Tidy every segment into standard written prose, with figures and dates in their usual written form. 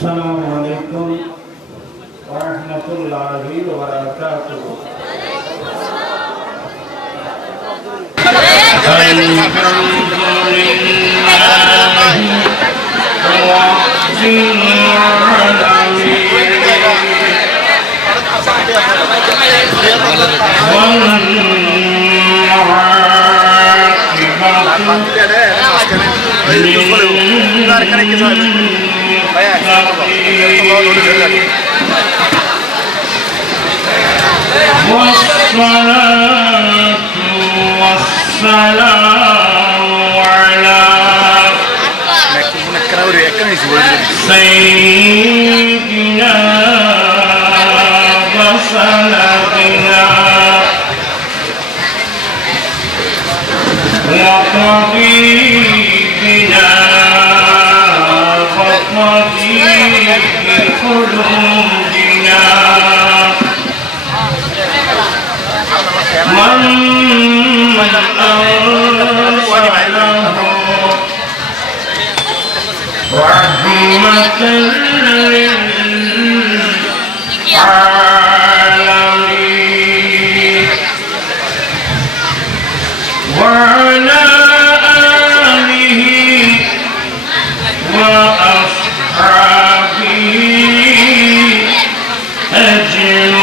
السلام عليكم ورحمة الله وبركاته. الحمد لله رب والصلاة والسلام على سيدنا وسندنا وطبيبنا وطبيب قلوبنا من أرسله رحمة للعالمين وعلى آله وأصحابه أجمعين.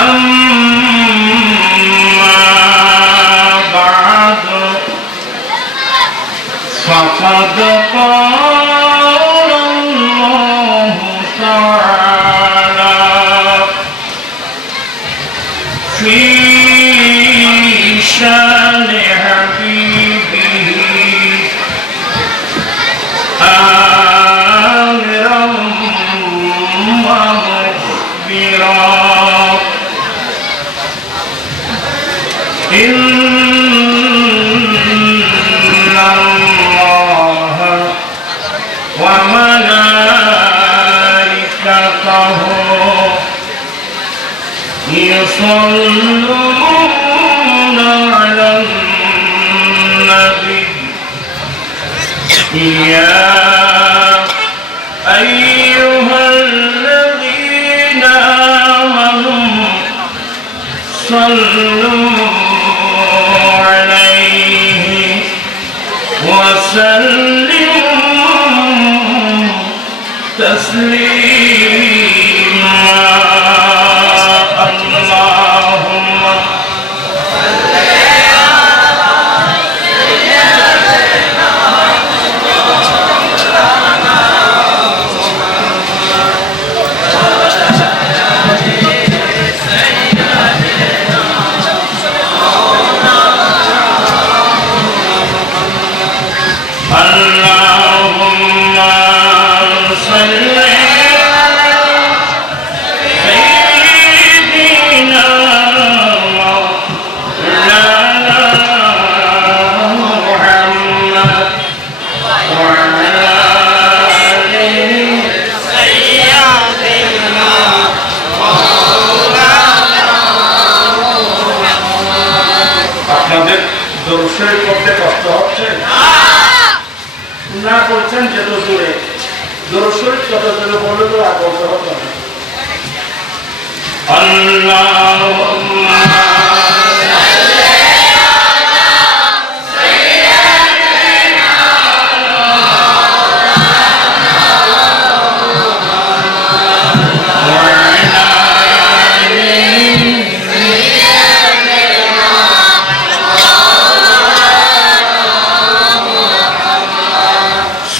أما بعد فقد قال الله تعالى في شان حبيبه آمرا ومخبرا إن الله وملائكته يصلون على النبي يا أيها الذين آمنوا صلوا عليه وسلموا تسليما. اللهم করতে কষ্ট হচ্ছে না করছেন যত জোরে দরুদ শরীফ যত জোরে বললে তো আর কষ্ট হতো না। আল্লাহুম্মা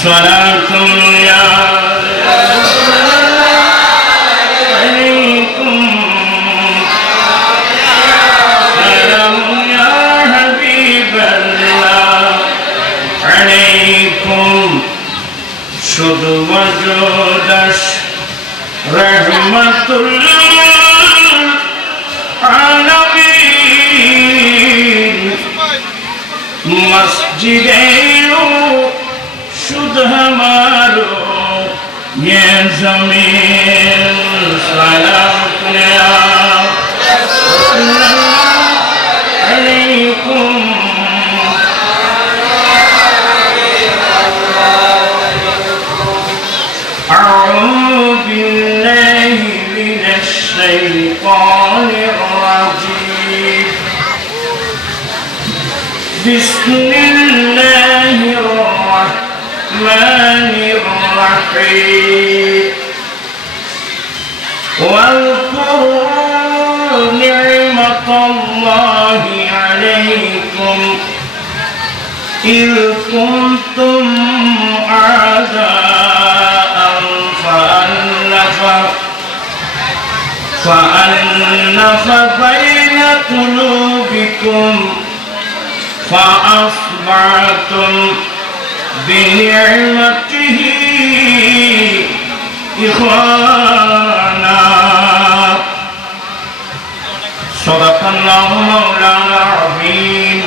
صلاة يا عليكم سلام يا حبيب الله عليكم شد وجودش رحمة العالمين مسجد शुद्ध हमारो ये ज़मीन सलाम अलैकुम بسم الله الرحمن الرحيم واذكروا نعمة الله عليكم إذ كنتم أعداء فألف بين قلوبكم فأصبحتم بنعمته إخوانا صدق الله مولانا العظيم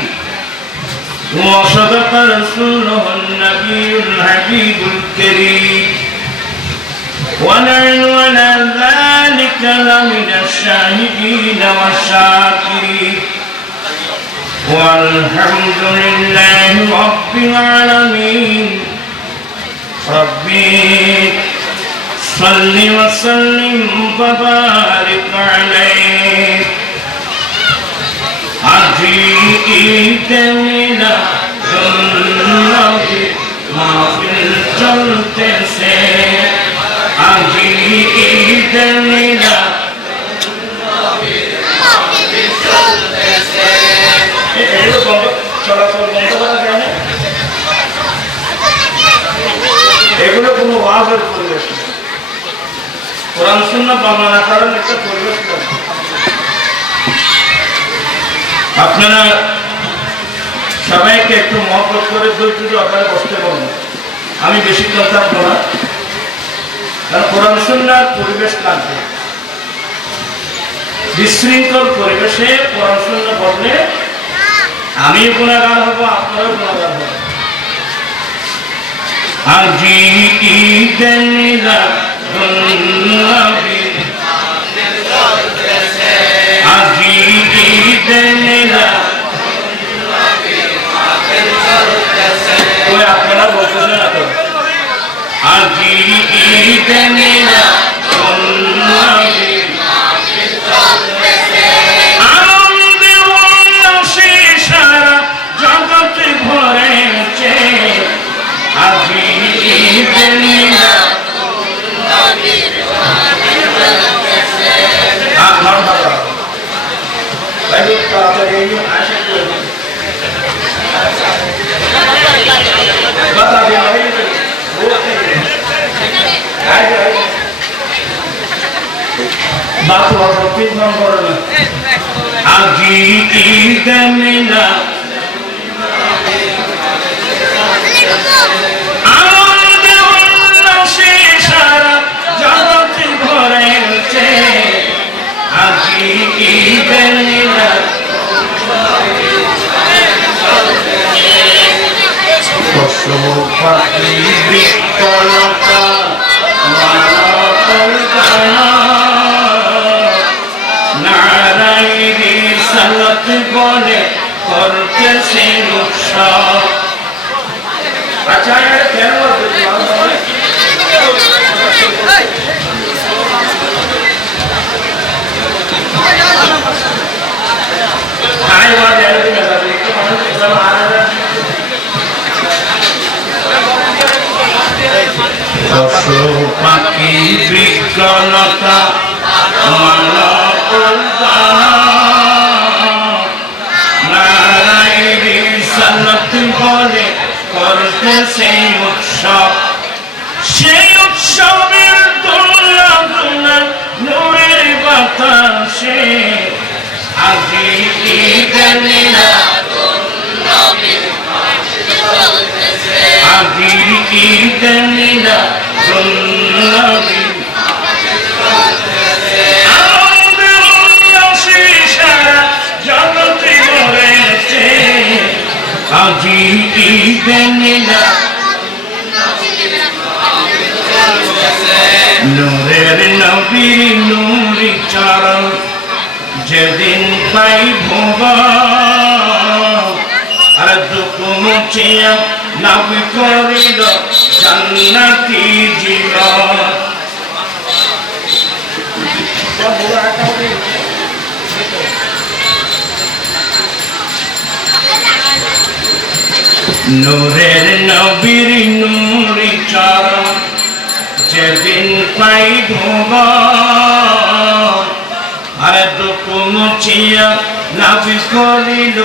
وصدق رسوله النبي الحبيب الكريم ونحن على ذلك لمن الشاهدين والشاكرين والحمد لله رب العالمين ربي صل وسلم وبارك عليه عجيب ميلاد محفل চলতেছে عجيب ميلاد এগুলো কোনো ওয়াজের পরিবেশ না, কোরআন সুন্নাহ বাংলা করার একটা পরিবেশ না। আপনারা সবাইকে একটু মহব্বত করে ধৈর্য আকারে বসতে বলুন, আমি বেশি কথা বলবো না, কারণ কোরআন সুন্নাহর পরিবেশ লাগবে। বিশৃঙ্খল পরিবেশে কোরআন সুন্নাহ বললে আমি গুনাহগার হব, আপনারাও গুনাহগার হবেন। আজি ঈদে মিলাদুন্নবী আজি ঈদে মিলাদুন্নবী ওই আপনারা বলতেছেন না তো, আজি ঈদে মিলাদুন্নবী আনন্দে উল্লাসে সারা জগৎ ভরেছে আজি ঈদে মিলাদুন্নবী আমার বাবা ভাই তাড়াতাড়ি এই আশা করে বাতা দিয়ে ভাই আয় আয় বাত বাত পিন নম্বর না আজি ঈদে মিলাদ আনন্দে উল্লাসে সারা জগৎ ভরেছে আজি ঈদে মিলাদ পশু পাখি বৃক্ষলতা মানব গানা নারায়ে রিসালাত বলে করতেছে উৎসব। আচ্ছা এটা কেন বলতে পশু পাখি বৃক্ষলতা মানব গানা নারায়ে রিসালাত বলে করতেছে উৎসব। সেই উৎসবের দোলা দোলা নূরের বাতাসে আজি ঈদে মিলাদুন্নবী আজি ঈদে মিলাদুন্নবী আনন্দে উল্লাসে সারা জগৎ ভরেছে আজি ঈদে মিলাদুন্নবী নূরের নবী নূরি চরণ যেদিন পাই ভুবন আর দুঃখ মুছিয়া লাভ করিল জান্নাতি জীবন। নূরের নবীর নূরি চরণ যেদিন পাইব আর দুঃখ মুছিয়া লাভ করিল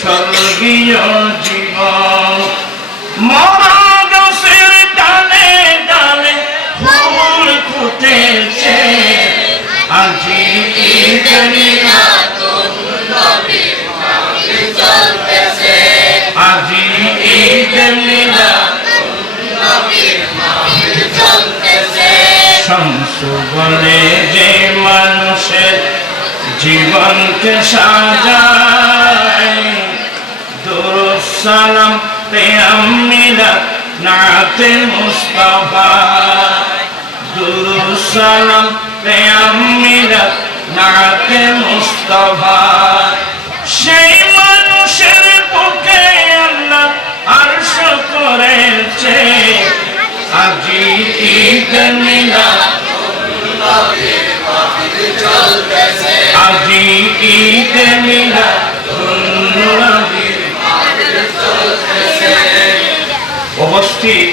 স্বর্গীয় জীবন। মরা গাছের ডালে ডালে ফুল ফুটেছে, আজি ঈদ মিলাদুন নবীর মাহফিল চলতেছে, আজি ঈদ মিলাদুন নবীর মাহফিল চলতেছে। শামসু বলে যে মানুষের জীবনকে সাজায়, দুরূদ সালাম পেয়াম মিলাদ নাতে মুস্তাফা, দুরূদ সালাম পেয়াম মিলাদ নাতে মুস্তাফা। সেই মানুষের বুকে আল্লাহ আরশ করেছে, আজি ঈদ মিলাদুন নবীর মাহফিল চলতেছে, আজি ঈদ মিলাদুন নবীর মাহফিল চলতেছে। উপস্থিত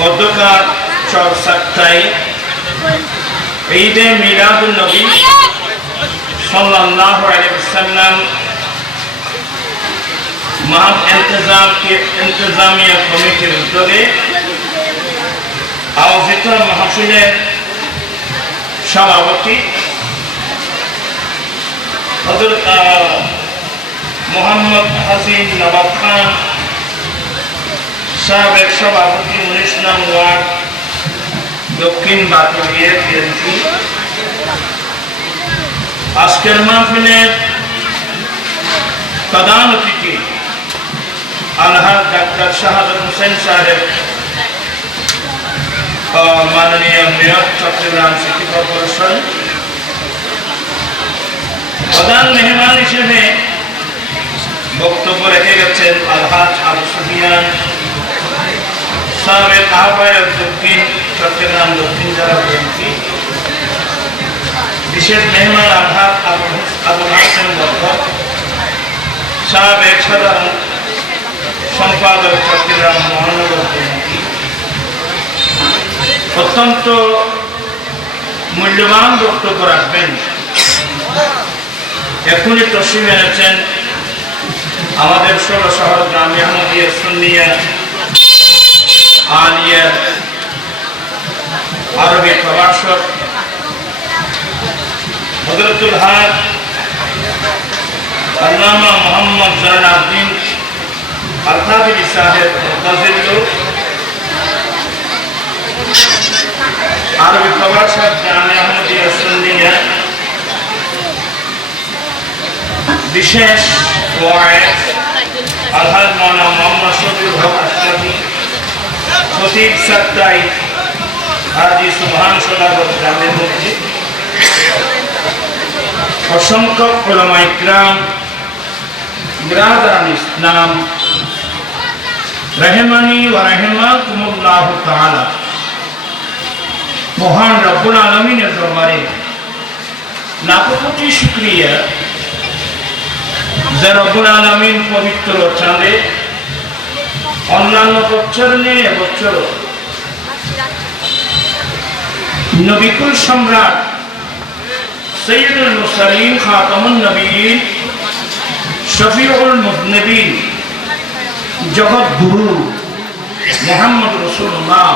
গতকাল চরসাক্তায় ঈদে মিলাদুন নবী সাল্লাল্লাহু আলাইহি ওয়াসাল্লাম মাহ ইন্তেজামিয়া কমিটির উদ্যোগে আয়োজিত মাহফিলের সভাপতি হযরত মোহাম্মদ হাসিন নবাব খান, সাবেক সভাপতি 19 নং ওয়ার্ড দক্ষিণ বাতুরিয়া বিএনপি। আজকের মাহফিলের প্রধান অতিথি আলহাজ ডাক্তার শাহাদাত হোসেন সাহেব, মাননীয় মেয়র চট্টগ্রাম সিটি কর্পোরেশন। প্রধান মেহমান হিসেবে বক্তব্য রেখে গেছেন আলহাজ আবু সুফিয়ান, সাবেক আহ্বায়ক দক্ষিণ চট্টগ্রাম দক্ষিণ জেলা বিএনপি। বিশেষ মেহমান আলহাজ আবু হাসান বরকত, সাবেক সাধারণ সম্পাদক চট্টগ্রাম মহানগর বিএনপি। অত্যন্ত মূল্যবান বক্তব্য রাখবেন। এখনই তশরিফ এনেছেন আমাদের ষোলো শহর জামিয়া আহমদিয়া সুন্নিয়া আলিয়ার আরবি প্রভাষক হযরতুল হাজ আল্লামা মোহাম্মদ জয়নালউদ্দিন আল-কাদেরী সাহেব মুতাজিল্লু, আরবি প্রভাষক জামিয়া আহমদিয়া সুন্নিয়া। বিশেষ ওয়াইজ আলহাজ মাওলানা মোহাম্মদ শফিউল হক আশরাফি, খতিব সাত্তাই হাজী সুবহান সদাগর জামে মসজিদ। অসংখ্য উলামা ইকরাম, বিরাদরান ইসলাম, রহমানি ওয়া রাহিমাকুমুল্লাহু তাআলা। মহান রব্বুল আলামিনের দরবারে লাখো কোটি শুকরিয়া যে রব্বুল আলামিন পবিত্র চাঁদে অন্যান্য বছর নিয়ে এবছর নবিকুল সম্রাট সৈয়দুল মুরসালিন খাতামুন নবীন শফিউল মুযনিবিন জগৎ গুরু মুহাম্মদ রাসূলুল্লাহ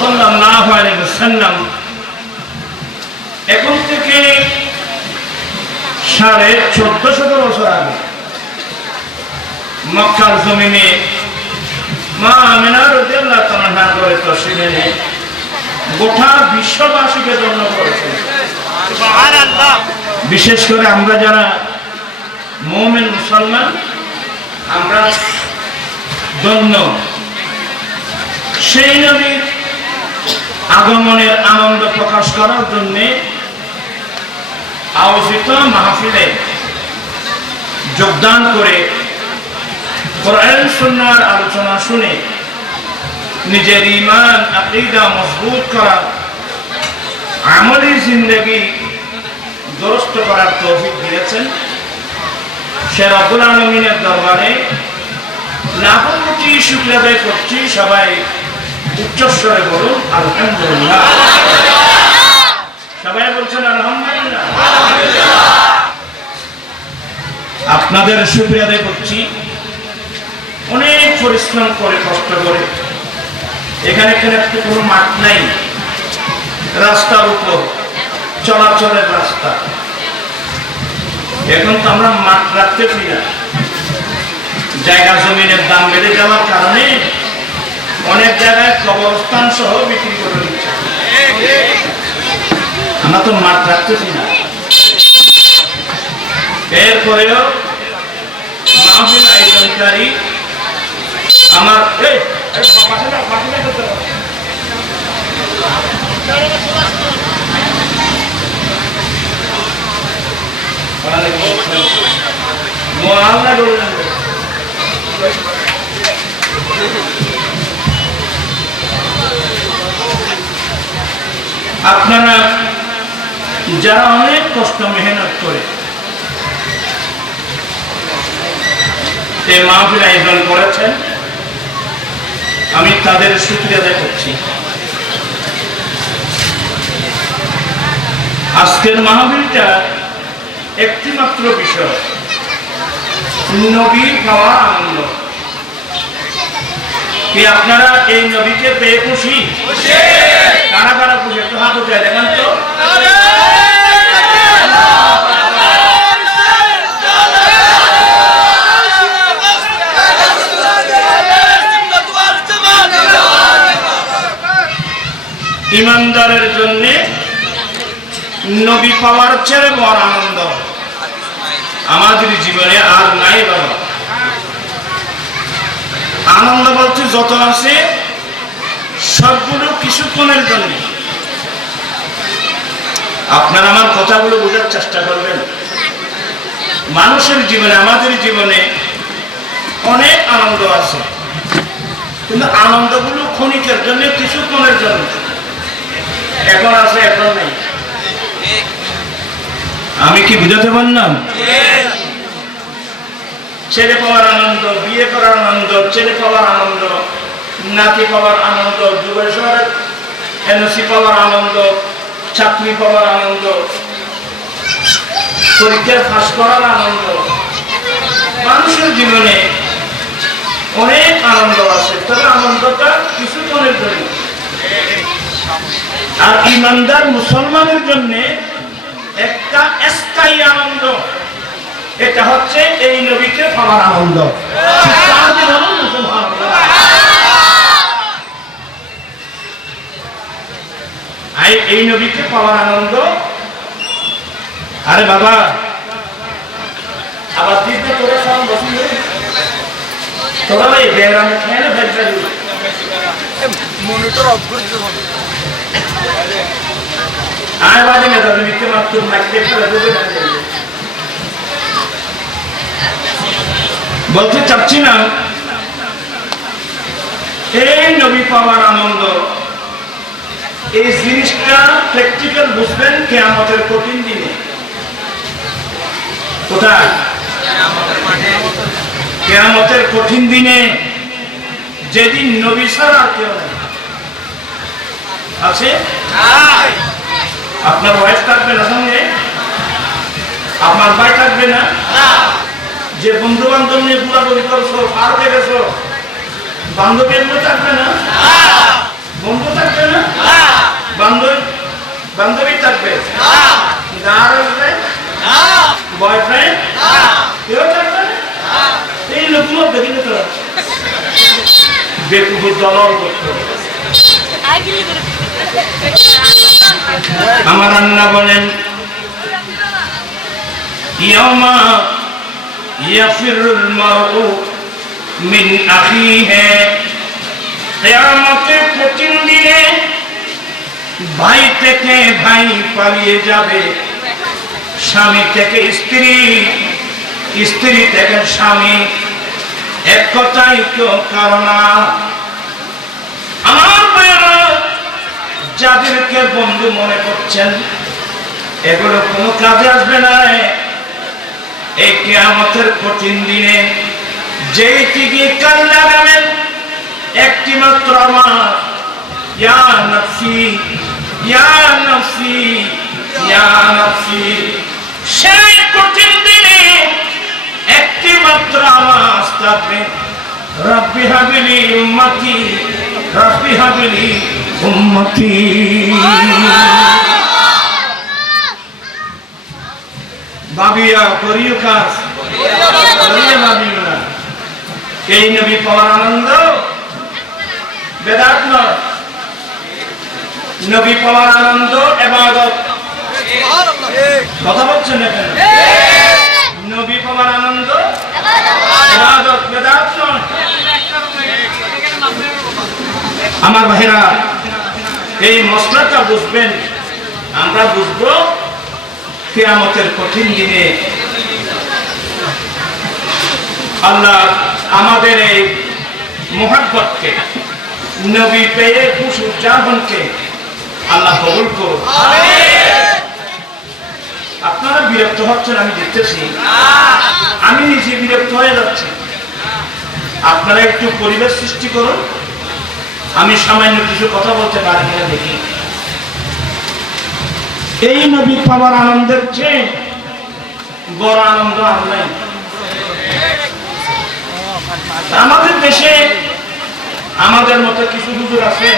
সাল্লাল্লাহু আলাইহি ওয়াসাল্লাম এখন থেকে 1450 বছর আগে মক্কার জমিনে মা আমিনা রাদিয়াল্লাহু তাআলা আনহা করে তশরিফ এনে গোটা বিশ্ববাসীকে ধন্য করেছেন। সুবহানাল্লাহ। বিশেষ করে আমরা যারা মুমিন মুসলমান আমরা ধন্য। সেই নবীর আগমনের আনন্দ প্রকাশ করার জন্য আয়োজিত মাহফিলে যোগদান করে কোরআন সুন্নাহর আলোচনা শুনে নিজের ঈমান আকীদা মজবুত করার, আমলি জিন্দেগি দুরুস্ত করার তৌফিক দিয়েছেন। সে রব্বুল আলামিনের দরবারে লাখো কোটি শুকরিয়া আদায় করছি। সবাই উচ্চস্বরে বলুন আলহামদুলিল্লাহ। সবাই বলছেন আলহামদুলিল্লাহ। আপনাদের শুকরিয়া আদায় করছি। অনেক পরিশ্রম করে কষ্ট করে এখানে কোনো মাঠ নাই, রাস্তার উপর চলাচলের রাস্তা। এখন তো আমরা মাঠ রাখতেছি না, জায়গা জমিনের দাম বেড়ে যাওয়ার কারণে অনেক জায়গায় কবরস্থান সহ বিক্রি করে দিচ্ছে। আমরা তো মাঠ রাখতেছি না। এরপরেও মাহফিল আয়োজনকারী আমার আপনারা যারা অনেক কষ্ট মেহনত করে এই মাহফিল আয়োজন করেছেন, আমি তাদের শুকরিয়া আদায় করছি। আজকের মাহফিলটা একটি মাত্র বিষয়, নবী পাওয়ার আনন্দ। কি আপনারা এই নবীকে পেয়ে খুশি? কারা কারা খুশি? একটু হাত উঠে দেখেন তো। ইমানদারের জন্য নবী পাওয়ার চেয়ে বড় আনন্দ আমাদের জীবনে আর নাই বাবা। আনন্দ বলতে যত আছে সবগুলো কিছুক্ষণের জন্য। আপনারা আমার কথাগুলো বোঝার চেষ্টা করবেন। মানুষের জীবনে, আমাদের জীবনে অনেক আনন্দ আছে, কিন্তু আনন্দগুলো ক্ষণিকের জন্য, কিছুক্ষণের জন্য। এখন আছে, এখন নেই। আমি কি বুঝাতে পারলাম? ছেলে পাওয়ার আনন্দ, বিয়ে করার আনন্দ, ছেলে পাওয়ার আনন্দ, নাতি পাওয়ার আনন্দ, যুবকের এনওসি পাওয়ার আনন্দ, চাকরি পাওয়ার আনন্দ, পরীক্ষায় পাস করার আনন্দ। মানুষের জীবনে অনেক আনন্দ আছে, তবে আনন্দটা কিছুক্ষণের জন্য। আর ইমানদার মুসলমানের জন্য একটা স্থায়ী আনন্দ, এটা হচ্ছে এই নবীকে পাওয়ার আনন্দ। এই নবীকে পাওয়ার আনন্দ। আরে বাবা, আবার দিতে তোরা সব বসি তোরা ভাই বেড়ানো খেয়ে না মনিটর অফ করে দিতে হবে। আয় বাজে না তাদের মিথ্যে মাত্র মাইকে ফেলে দেবে। বলতে চাচ্ছি না, এই নবী পাওয়ার আনন্দ, এই জিনিসটা প্র্যাকটিক্যাল বুঝবেন কিয়ামতের কঠিন দিনে। কোথায়? কিয়ামতের কঠিন দিনে, যেদিন নবী ছাড়া আর কেউ নেই। আছে? আপনার ওয়াইফ থাকবে না সঙ্গে? আপনার ভাই থাকবে না? যে বন্ধু বান্ধব নিয়ে ঘোরাঘুরি করছো, আর দেখেছো, বান্ধবী এগুলো থাকবে না? বন্ধু থাকবে না? বান্ধবী থাকবে? গার্লফ্রেন্ড, বয়ফ্রেন্ড কেউ থাকবে না? এই লোকগুলো দেখিলে তো বেকুবুর দলর করতে। আমার আল্লাহ বলেন, ইয়াউমা ইয়াফিরুল মারউ মিন আখিহি, কিয়ামতের কঠিন দিনে ভাই থেকে ভাই পালিয়ে যাবে, স্বামী থেকে স্ত্রী, স্ত্রী থেকে স্বামী, এক কথাই কেউ কারো না। আমার ভাইয়েরা, যাদেরকে বন্ধু মনে করছেন, এগুলো কোনো কাজে আসবে না। এই কিয়ামতের কঠিন দিনে যেই দিকে কান লাগাবেন একটি মাত্র আমার ইয়া নফসি ইয়া নফসি ইয়া নফসি। সেই কঠিন দিনে একটি মাত্র আওয়াজ থাকবে, রব্বি হাবিলি উম্মতি, রব্বি হাবিলি উম্মতি। ভাবিয়া করিও কাজ, ভাবিও না। এই নবী পাওয়ার আনন্দ বেদাত নয়, নবী পাওয়ার আনন্দ ইবাদত। কথা বলছেন না কেন? নবী পাওয়ার আনন্দ ইবাদত, বেদাত নয়। আমার ভাইরা, এই মসলাটা বুঝবেন, আমরা বুঝবো কিয়ামতের কঠিন দিনে আল্লাহ আমাদের এই মুহাব্বতকে, নবী পেয়ে খুশি উদযাপনকে আল্লাহ কবুল করুন। আপনারা বিরক্ত হচ্ছেন আমি দেখতেছি, আমি নিজে বিরক্ত হয়ে যাচ্ছি। আপনারা একটু পরিবেশ সৃষ্টি করুন, আমি সামান্য কিছু কথা বলতে পারি কিনা দেখি। এই নবী পাওয়ার আনন্দের চেয়ে বড় আনন্দ আর নাই। আমাদের দেশে আমাদের মতো কিছু হুজুর আছে,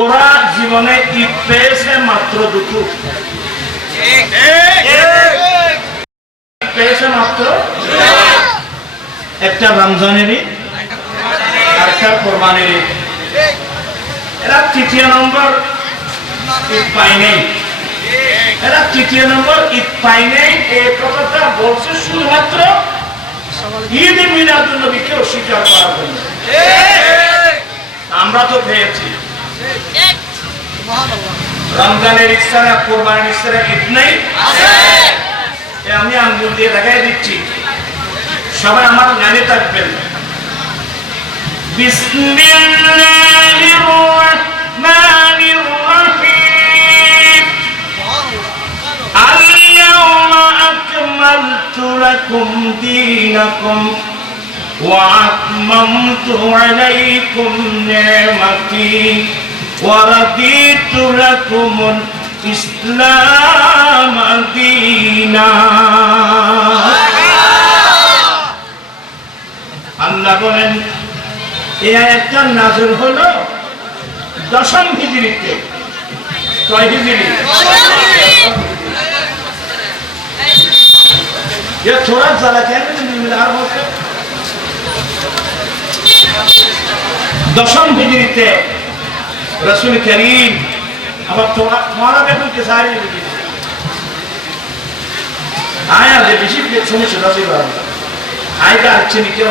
ওরা জীবনে ঈদ পেয়েছে মাত্র দুটো, পেয়েছে মাত্র একটা রমজানের ঈদ, একটা কোরবানির ঈদ। এরা তৃতীয় নম্বর ঈদ পাই নেই, এরা তৃতীয় নম্বর ঈদ পাই নেই। এই কথাটা বলছে শুধুমাত্র ঈদে মিলাদুন নবীকে অস্বীকার করার জন্য। আমরা তো পেয়েছি রমজানের ঈদ ছাড়া, কোরবানির ঈদ ছাড়া ঈদ নেই। আমি আঙ্গুল দিয়ে দেখাই দিচ্ছি, সবাই আমার জানে থাকবেন। বিসমিল্লাহির রাহমানির রাহিম। আল-ইয়াওমা আকমালতু লাকুম দীনাকুম ওয়া আতমামতু আলাইকুম নি'মাতি ওয়া রাদিতু লাকুমুল ইসলাম দীনা। আল্লাহ বলেন এই আয়াতটা নাযিল হলো দশম হিজরিতে। কয় হিজরি? ये थोड़ा ज़्यादा क्या मिला बोलते दशम हिजरीते रसूल करीम। अब तुम्हारा देखो कि सारी आया যে বেশি সময় ছিল ছিল আইটা আছে নি কেউ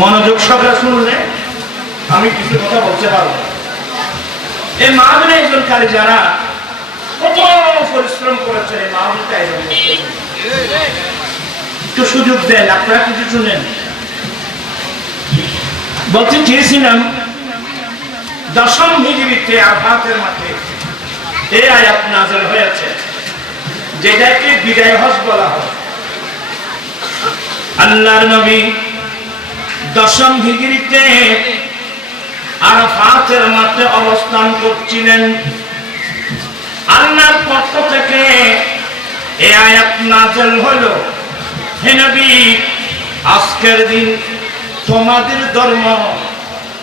মনোযোগ সহকারে শুনলে আমি কিছু কথা বলতে পারবো। এই মাহফিলে একজন কারি যারা কত পরিশ্রম করেছে, এই মাহফিলটা একটু সুযোগ দেন, আপনারা কিছু শুনেন। বলতে চেয়েছিলাম দশম হিজরিতে আরাফাতের মাঠে এই আয়াত নাযিল হয়েছে, যেটাকে বিদায় হজ বলা হয়। আল্লাহর নবী দশম হিজরিতে আরাফাতের মাঠে অবস্থান করছিলেন। আল্লাহর পক্ষ থেকে এই আয়াত নাযিল হলো, হে নবী আজকের দিন তোমাদের ধর্ম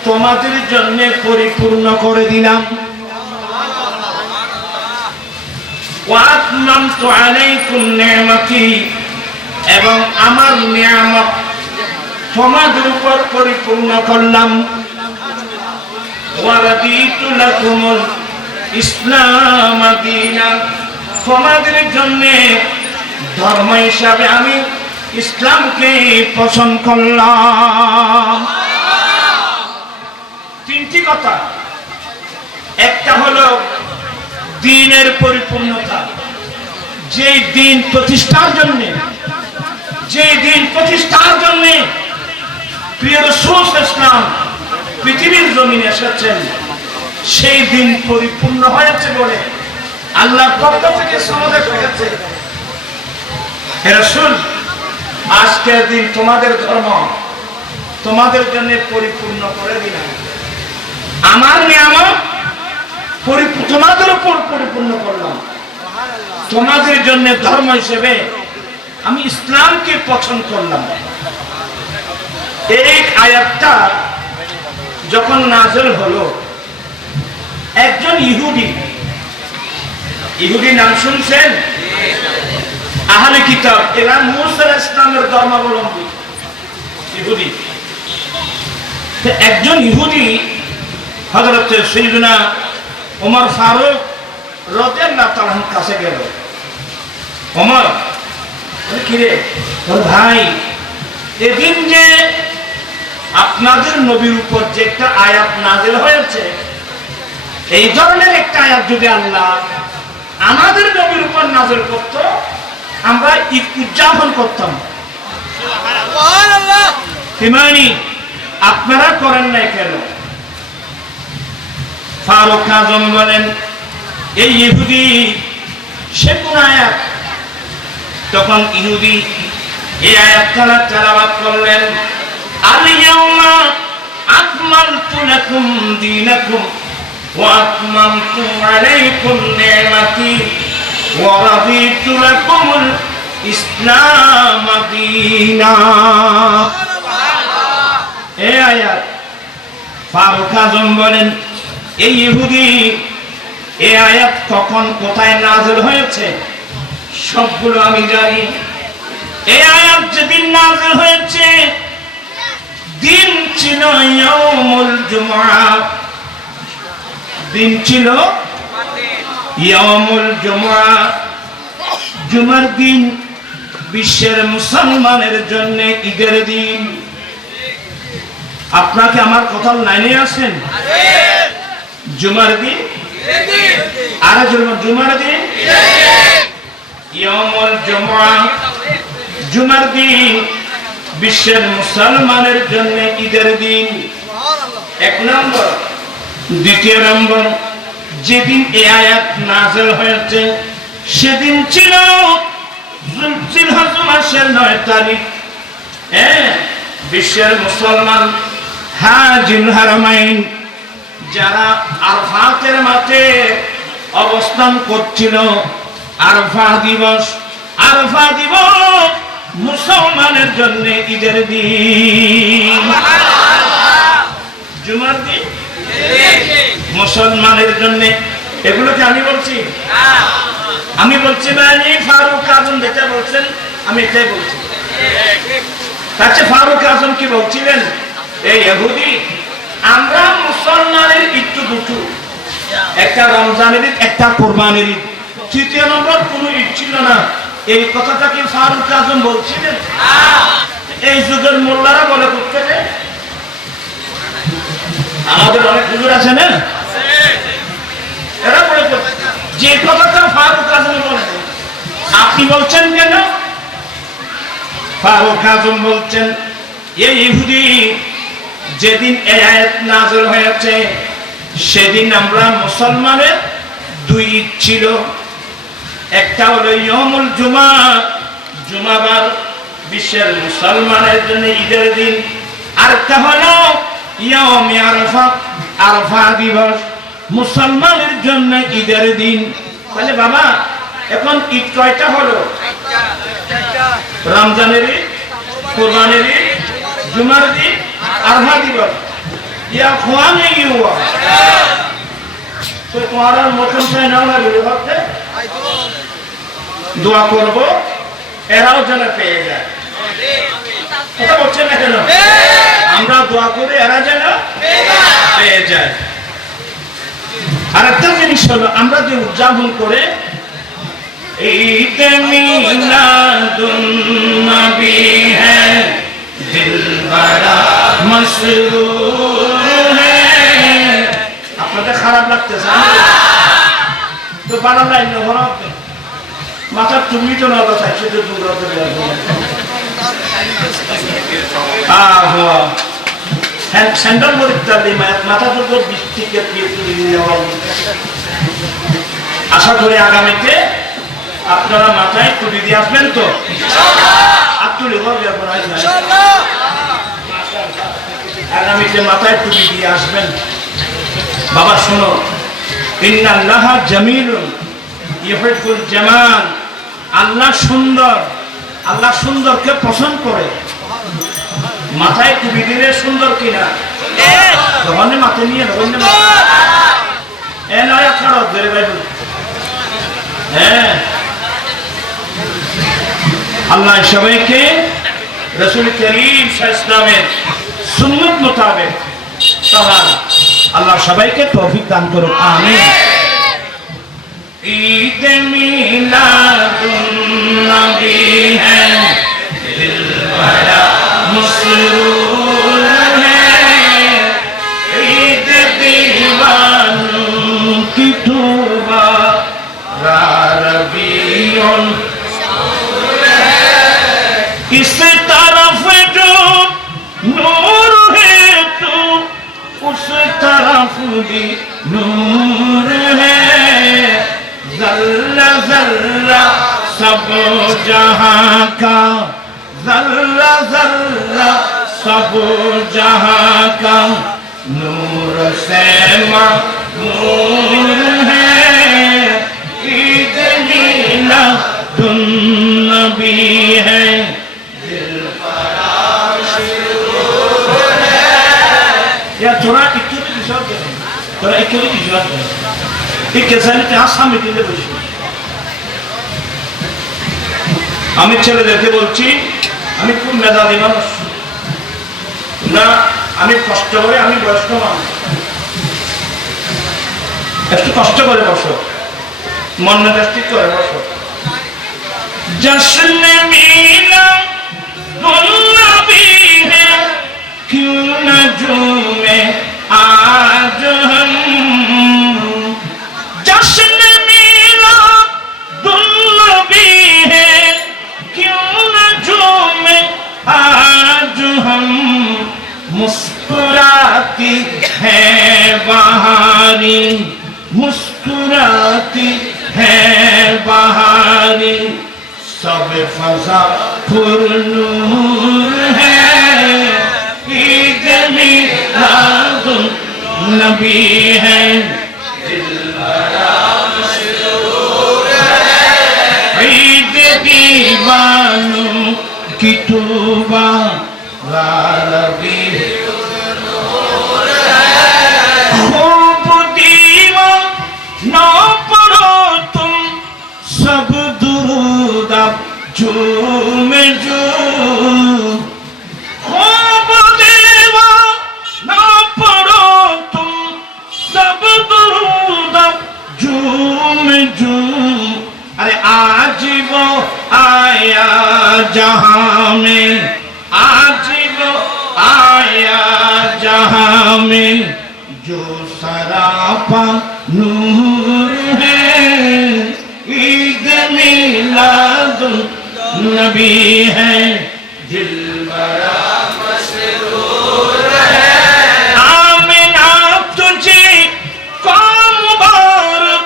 তোমাদের জন্য পরিপূর্ণ করে দিলাম। ওয়া আতমামতু আলাইকুম নি'মাতি, এবং আমার নিয়ামত তোমাদের উপর পরিপূর্ণ করলাম। ওয়া রাদিতু লাকুমুল ইসলাম দীনা, তোমাদের জন্য ধর্ম হিসাবে আমি ইসলামকে পছন্দ করলাম। তিনটি কথা, একটা হলো দ্বীনের পরিপূর্ণতা, যে দ্বীন প্রতিষ্ঠার জন্য প্রিয় রাসূল ইসলাম পৃথিবীর জমিনে এসেছেন, সেই দিন পরিপূর্ণ হয়েছে বলে আল্লাহর পক্ষ থেকে সনদ এসেছে, হে রাসূল আজকের দিন তোমাদের ধর্ম তোমাদের জন্য পরিপূর্ণ করে দিলাম, আমার নিয়ামত তোমাদের উপর পরিপূর্ণ করলাম, তোমাদের জন্য ধর্ম হিসেবে আমি ইসলামকে পছন্দ করলাম। এই আয়াতটা যখন নাযিল হলো, একজন ইহুদি নাম শুনছেন? আহলে কিতাব, এরা মুসা আলাইহিস সালামের ধর্মাবলম্বী ইহুদি। একজন ইহুদি হযরত সাইয়্যিদনা ওমর ফারুক রাদিয়াল্লাহু তাআলার কাছে গেল। ওমর বলে, কি রে ওর ভাই, এদিন যে আপনাদের নবীর উপর যে একটা আয়াত নাযিল হয়েছে, এই ধরনের একটা আয়াত যদি আল্লাহ আমাদের নবীর উপর নাযিল করত, আমরা ঈদ উদযাপন করতাম। সুবহানাল্লাহ। হিমানি আপনারা করেন নাই কেন? ফারুক আজম বলেন, এই ইহুদি সে কোন আয়াত? তখন ইহুদি এই আয়াতখানা তেলাওয়াত করলেন, আল ইয়াউমা আকমালতু লাকুম দীনাকুম ওয়া আতমামতু আলাইকুম নি'মাতি ওয়া রাদিতু লাকুমুল ইসলাম দীনা। এই আয়াত ফারুক আজম বলেন, এই ইহুদি এই আয়াত কখন কোথায় নাযিল হয়েছে সবগুলো আমি জানি। এই আয়াত যেদিন নাযিল হয়েছে দিন ছিল ইয়াউমুল জুমআ, দিন ছিল ইয়াউমুল জুমআ, জুমার দিন, বিশ্বের মুসলমানের জন্য ঈদের দিন। আপনাকে আমার কথা লাইনে আছেন? জুমার দিন, আর জুমার দিন ইয়াউমুল জুমআ, জুমার দিন বিশ্বের মুসলমানের জন্য ঈদের দিন। এক নম্বর। দ্বিতীয় নম্বর, যেদিন এই আয়াত নাযিল হয়েছে সেদিন ছিল জিলহজ মাসের 9 তারিখ। বিশ্বের মুসলমান হাজিল হারামাইন যারা আরাফাতের মাঠে অবস্থান করছিল, আরাফা দিবস মুসলমানের জন্য ঈদের দিন। জুমার দিন মুসলমানের জন্য। এগুলোকে আমি বলছি? আমি বলছি মানে ফারুক আজম যেটা বলছেন আমি এটাই বলছি। তাতে ফারুক আজম কি বলছিলেন? এই ইহুদি, আমরা মুসলমানের ঈদ তো দুটো, একটা রমজানের ঈদ, একটা কোরবানির ঈদ, তৃতীয় নম্বর কোন ঈদ ছিল না। এই কথাটা কি ফারুক আজম বলছিলেন? এই যুগের মোল্লারা বলে করতে, আমাদের অনেক হুজুর আছে না, এরা বলে করতে যে কথাটা ফারুক আজম বলে, আপনি বলছেন কেন? ফারুক আজম বলছেন, এই ইহুদি যেদিন এই আয়াত নাযিল হয়েছে সেদিন আমরা মুসলমানের 2 ঈদ ছিল, একটা হলো ইয়াউমুল জুমআ, জুমাবার, বিশ্বের মুসলমানের জন্য ঈদের দিন, আরেকটা হলো ইয়াউমে আরাফা, আরাফা দিবস, মুসলমানের জন্য ঈদের দিন। তাহলে বাবা এখন ঈদ কয়টা হলো? রমজানের ঈদ, কোরবানির ঈদ, জুমার দিন, আরাফা দিবস। ইয়া খোয়ানে ইউয়া তো তোমার মতন চাই না, ভাবতে দোয়া করব এরাও যেন পেয়ে যায়। কথা বলছেন না কেন? আমরা দোয়া করে এরা যেন পেয়ে যায়। আর একটা জিনিস হলো, আমরা যে উদযাপন করে ঈদ মিলাদুন নবী হ্যাঁ দিল বড়া মসরুর হ্যাঁ। আপনাদের খারাপ লাগতেছে তো বানান নাই না, মাথার তুমি তো না চাই সেটা দূরাতে স্যান্ডাল মরিতে মাথা তো বৃষ্টিকে আশা করি আগামীতে আপনারা মাথায় টুপি দিয়ে আসবেন তো, আর তুলে হবে আগামীতে মাথায় টুপি দিয়ে আসবেন। বাবা শোনো, ইন্নাল্লাহা জামিলুন ইউহিব্বুল জামাল, আল্লাহ সুন্দর, আল্লাহ সুন্দরকে পছন্দ করে। মাথায় টুপি দিলে সুন্দর কিনা? তখন মাথায় নিয়ে হ্যাঁ, আল্লাহ সবাইকে রাসূল করিম সাল্লাল্লাহু আলাইহি ওয়াসাল্লামের সুন্নাত মোতাবেক চলার আল্লাহ সবাইকে তৌফিক দান করুন, আমিন। ঈদ মিলাদুন নবী হ্যাঁ, দিল বড়া মসরুর হ্যাঁ, ঈদ দीवानों की तौबा रबीउल इस तरफ जो नूर है तो उस तरफ भी नूर है, जर्रा जर्रा सब जहां का, जर्रा जर्रा सब जहां का नूर से मामूर है, ईद मिलादुन नबी है, दिल फराश है। या थोड़ा इक्के की शॉट दे, थोड़ा इक्के की शॉट दे, इक्के साले के हाथ सामने दिले बस। আমি ছেলেদেরকে বলছি, আমি খুব মেধাবী মানুষ না, আমি কষ্ট করে, আমি বয়স্ক মানুষ, একটু কষ্ট করে বসো, মন মেজাজ ঠিক করে বসো। जश्न मिलादुन्नबी है, क्यों न झूमे आज हम, जश्न मिलादुन्नबी है, क्यों न झूमे आज हम, मुस्कुराती है बहारी, मुस्कुराती है बहारी, सब फजा पुरनूर है, ईद मिलादुन नबी है, दिल बड़ा मशहूर है, ईद दीवानों की तौबा रबीउल नूर है, खूब दीवाना पढ़ो तुम सब दुरूद झूम झूम, खूब दीवाना पढ़ो तुम सब दुरूद झूम झूम। अरे आज वो आया जहां में, आज वो आया जहां में, जो सरापा नूर है, ईद मिलादुन नबी है, दिल बड़ा मशहूर है, आमिना तुझे को मुबारक,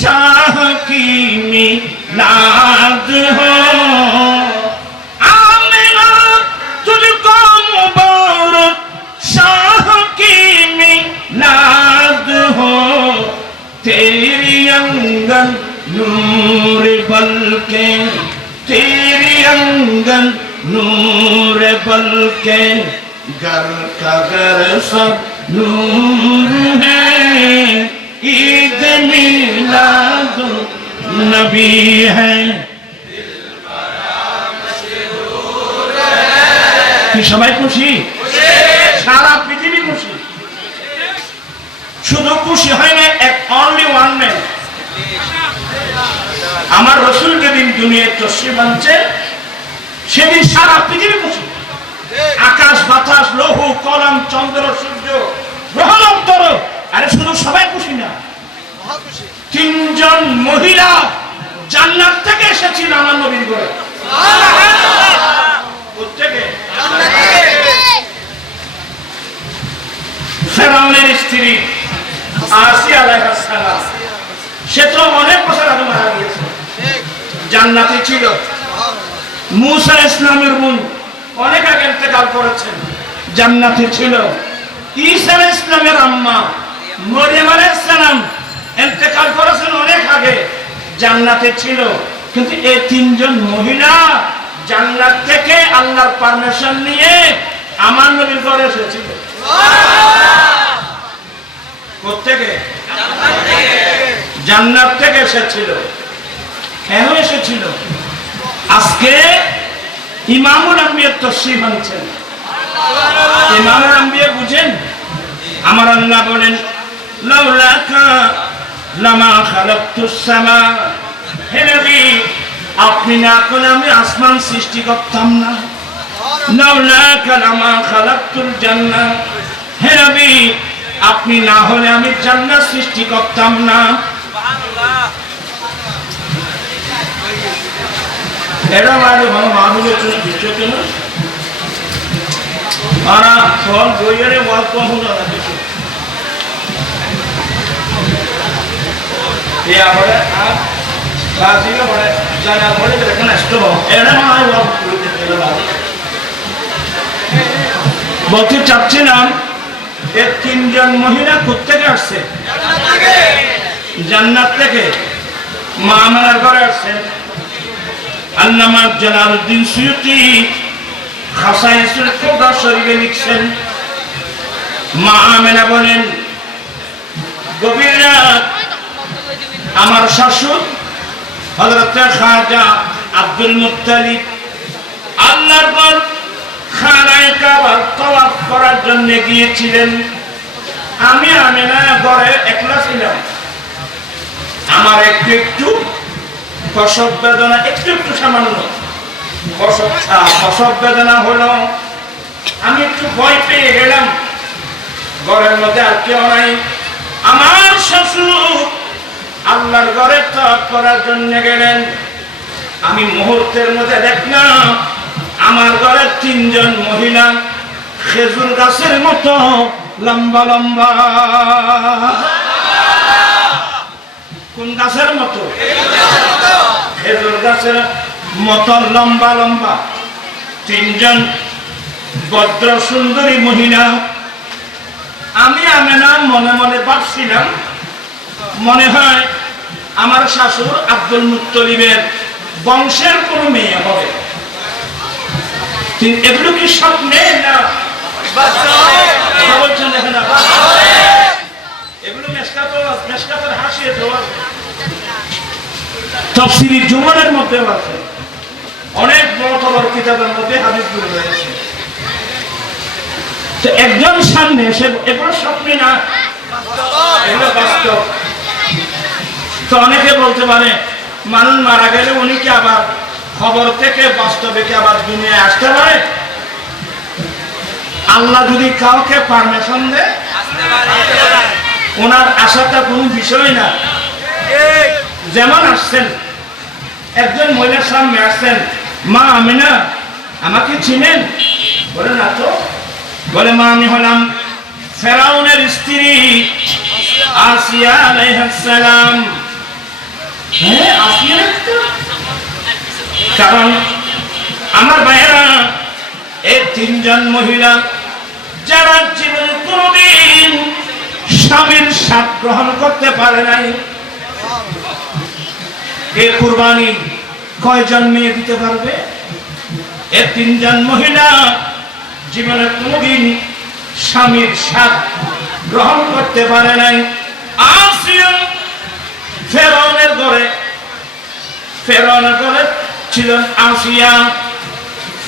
शाह की मिलाद हो, आमिना तुझको मुबारक, शाह की मिलाद हो, तेरी अंगन नूर बल्के, तेरी अंगन नूर बल्के, घर का घर सब नूर है, ईद मिलादुन नबी है, दिल बड़ा मशहूर है। কি সবাই খুশি? সারা পৃথিবী খুশি। শুধু খুশি হয় না এক অনলি ওয়ান ম্যান, আমার রাসূল যেদিন দুনিয়ায় তশরীফ আনছে সেদিন সারা পৃথিবী খুশি। আকাশ বাতাস লৌহ কলম চন্দ্র সূর্য গ্রহ নক্ষত্র, আরে শুধু সবাই খুশি না, তিনজন মহিলা জান্নাত থেকে এসেছিল আমার নবীর ঘরে। ফেরাউনের স্ত্রী আসিয়া আলাইহিস সালাম সে তো অনেক বছর আগে মারা গিয়েছে। জান্নাতে ছিল। মুসা ইসলামের বোন অনেক আগে ইন্তেকাল করেছেন, জান্নাতে ছিল। ঈসা ইসলামের আম্মা মরিয়ম আলাইহিস সালাম ইন্তেকাল করেছেন অনেক আগে, জান্নাতে ছিল। কিন্তু এই তিনজন মহিলা জান্নাত থেকে আল্লাহর পারমিশন নিয়ে আমার নবীর ঘরে এসেছিল। কোত্থেকে? জান্নাত থেকে এসেছিল। কেন এসেছিল? আজকে ইমামুল আম্বিয়ার তাফসীর আনছেন। ইমামুল আম্বিয়া বুঝেন? আমার আল্লাহ বলেন, লাউলাকা লামা খালাকতুস সামা, হে নবী আপনি না করলে আমি আসমান সৃষ্টি করতাম না। লাউলাকা লামা খালাকতুল জান্নাহ, হে নবী আপনি না হলে আমি জান্নাত সৃষ্টি করতাম না। এটা মানে ভালো মানুষের জন্য বিষয় কেন আর সব বইয়ারে ওয়াজ কম হলো না কিছু এই আমরা আর বাজিয়ে বলে জানা বলে এখন আসতো এটা মানে ওয়াজ করতে গেল বলতে চাচ্ছিলাম এই তিনজন মহিলা কোত্থেকে আসছে? জান্নাত থেকে। মা আমার ঘরে আসছেন। আল্লামা জালালউদ্দিন সুয়ুতী খাসায়েসুল কুবরা শরীফে লিখছেন, মা আমেনা বলেন, গভীর রাত আমার শাশুড় হযরত খাজা আব্দুল মুত্তালিব আল্লাহর ঘর খানায়ে কাবার তওয়াফ করার জন্য গিয়েছিলেন। আমি আমেনা ঘরে একলা ছিলাম। আমার একটু প্রসব বেদনা, একটু সামান্য প্রসব বেদনা হলো। আমি একটু ভয় পেয়ে গেলাম। ঘরের মধ্যে আর কেউ নাই। আমার শ্বশুর আল্লাহর ঘরে তওয়াফ করার জন্য গেলেন। আমি মুহূর্তের মধ্যে দেখলাম আমার ঘরে তিনজন মহিলা খেজুর গাছের মতো লম্বা লম্বা। কোন গাছের মতো? খেজুর গাছের মতো লম্বা লম্বা তিনজন ভদ্র সুন্দরী মহিলা। আমি আমেনা মনে মনে ভাবছিলাম মনে হয় আমার শাশুড় আব্দুল মুত্তালিবের বংশের কোন মেয়ে হবে। এগুলো কি স্বপ্নে না বলছেন? এগুলো মেশকাতের হাসিয়ে দেওয়ার তাফসীরে জুমানের মধ্যে আছে। অনেক বড় কিতাবের মধ্যে হাদিসগুলো রয়েছে। তো একজন সামনে এসে এগুলো স্বপ্নে না, এগুলো বাস্তব। তো অনেকে বলতে পারে মানুষ মারা গেলে উনি কি আবার খবর থেকে বাস্তবে কি আবার দুনিয়ায় আসতে পারে? আল্লাহ যদি কাউকে পারমিশন দেয় ওনার আশাটা কোনো বিষয় না। যেমন আসছেন একজন মহিলার সামনে আসছেন, মা আমিনা আমাকে চিনেন? বলে না তো। বলে মা আমি হলাম ফেরাউনের স্ত্রী আসিয়া আলাইহিস সালাম। হ্যাঁ আসিয়া, কারণ আমার ভাইয়েরা এই তিনজন মহিলা যারা জীবনে কোনদিন স্বামীর স্বাদ গ্রহণ করতে পারে নাই, এই কুরবানি কয়জন মেয়ে দিতে পারবে? এই তিনজন মহিলা জীবনে কোনদিন স্বামীর স্বাদ গ্রহণ করতে পারে নাই। আসিয়া ফেরাউনের ঘরে ছিলেন আসিয়া।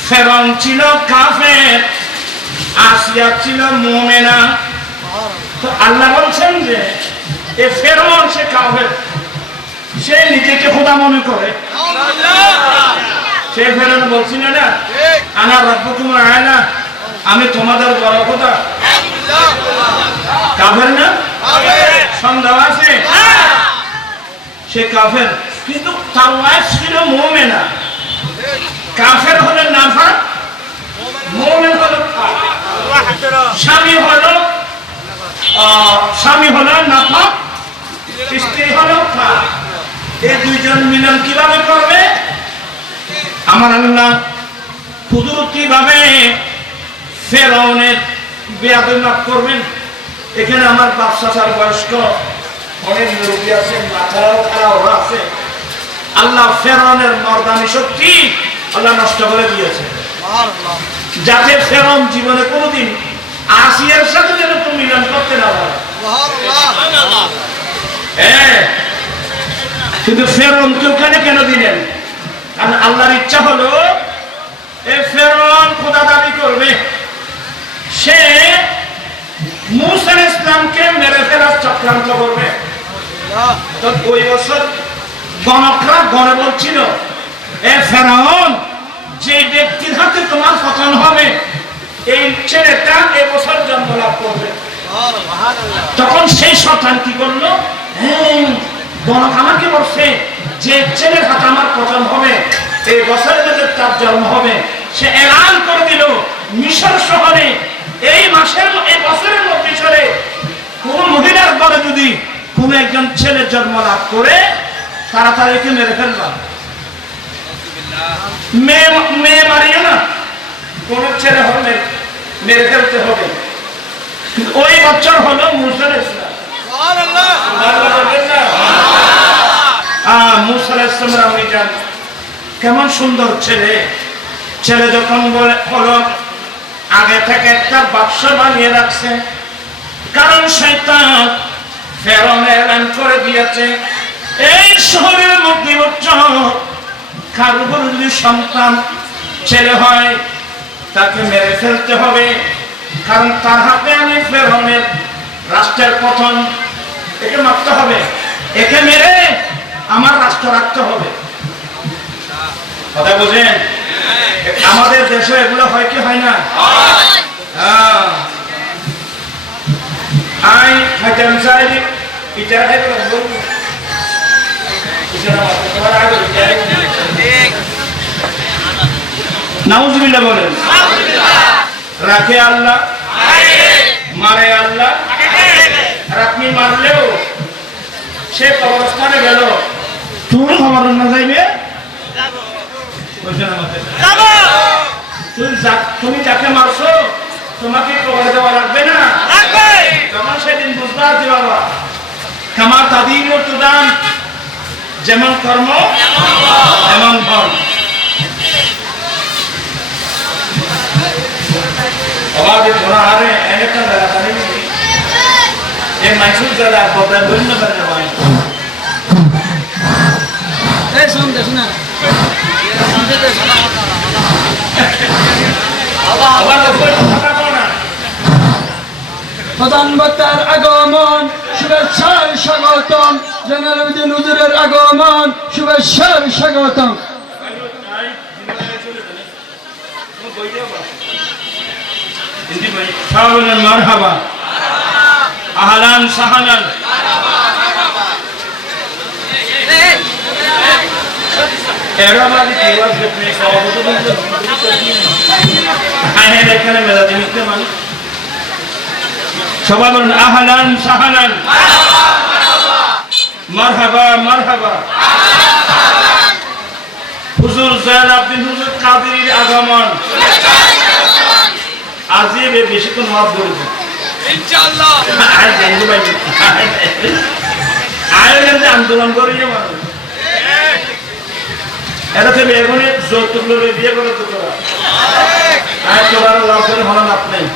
ফেরাউন ছিল কাফের, আসিয়া ছিল মুমিনা। তো আল্লাহ বলছেন যে এই ফেরাউন সে কাফের, সে নিজেকে খোদা মনে করে। সে ফেরাউন বলছিল না আনা রাব্বুকুম আ'লা, আমি তোমাদের বড় খোদা। কাফের না? সন্দেহ আছে? সে কাফের, কিন্তু তার ওয়াইফ ছিল মুমিনা। কাফের হলো নাফাক, মুমিন হলো স্বামী হলো নাফাক, স্ত্রী হলো পাক। এই দুইজন মিলন কিভাবে করবে? আমার আল্লাহ কুদরতি ভাবে ফেরাউনের বেয়াদবি মাফ করবেন। এখানে আমার বাদশার বয়স্ক অনেক লোকই আছে, মাথাও খারাপ আছে। আল্লাহ ফেরাউনের মর্দানি শক্তি আল্লাহ নষ্ট করে দিয়েছে, যাতে ফেরাউন জীবনে কোনোদিন আসিয়ার সাথে যেন তুমি মিলন করতে না পারে। কিন্তু ফেরাউনকে ওখানে কেন দিলেন? কারণ আল্লাহর ইচ্ছা হলো এই ফেরাউন খোদা দাবি করবে, সে মূসা আলাইহিস সালামকে মেরে ফেলার চক্রান্ত করবে। তো ওই বছর গণকরা গণে বলছিল, এ ফেরাউন, যে ব্যক্তির হাতে তোমার পতন হবে এই ছেলেটা এবছর জন্ম লাভ করবে। তখন সেই শয়তান কি করলো? গণক আমাকে বলছে যে ছেলের হাতে আমার পতন হবে, এই বছরের মধ্যে তার জন্ম হবে। সে এলান করে দিল মিশর শহরে এই মাসের এই বছরের মধ্যে মিশরে কোন মহিলার ঘরে যদি কোন একজন ছেলে জন্ম লাভ করে তাড়াতাড়ি মেরে ফেলবা। মেয়ে মারিও না, কোন ছেলে হবে মেরে ফেলতে হবে। ওই বছর হলো মূসা আলাইহিস সালাম। মূসা আলাইহিস সালাম কেমন সুন্দর ছেলে। ছেলে যখন হলো আগে থেকে একটা বাক্স বানিয়ে রাখছে, কারণ শয়তান ফেরাউন এলান করে দিয়েছে এই শহরের মধ্যে কারো যদি সন্তান ছেলে হয় তাকে মেরে ফেলতে হবে, কারণ তার হাতে আমি ফেরাউনের রাষ্ট্রের পতন, একে মারতে হবে, একে মেরে আমার রাষ্ট্র রাখতে হবে। কথা বুঝেন? আমাদের দেশে এগুলো হয় কি হয় না? আই খাইতাম চাই এটা নাউজুবিল্লাহ বলেন। রাখে আল্লাহ, মারে আল্লাহ। আর আপনি মারলেও সে কবরস্থানে গেল, তুমি খবর না যাইবে, তুমি যাকে মারছো তোমাকে কবর দেওয়া লাগবে না, তখন সেদিন বুঝবা যে বাবা কামার তাদিন ও তুদান, যেমন কর্ম এমন ফল। অবাধে ধরা হারে এনেকা জায়গা জানি এই মাইসুর জায়গা বদলা বন্য করে যাবাই এই শুন দেখ না প্রধান বক্তার আগমন, শুভেচ্ছার স্বাগতম। জালালউদ্দিন হুজুরের আগমন, শুভেচ্ছার স্বাগতম। মারহাবা, আহলান সাহলান। এখানে মেলাদি মিলতে মানে সবাই বলুন আহলান সাহলান, মারহাবা মারহাবা। হুজুর জালালউদ্দিন হুজুর কাদেরীর আগমন। আজই বেশিক্ষণ মাফ করেছে ইনশাআল্লাহ। আন্দোলন করিয়ে মানুষ এটা থেকে এখনই যৌতুক লোকে বিয়ে করে তো তোরা তোরার লাভ করে ভালো লাভ নেই।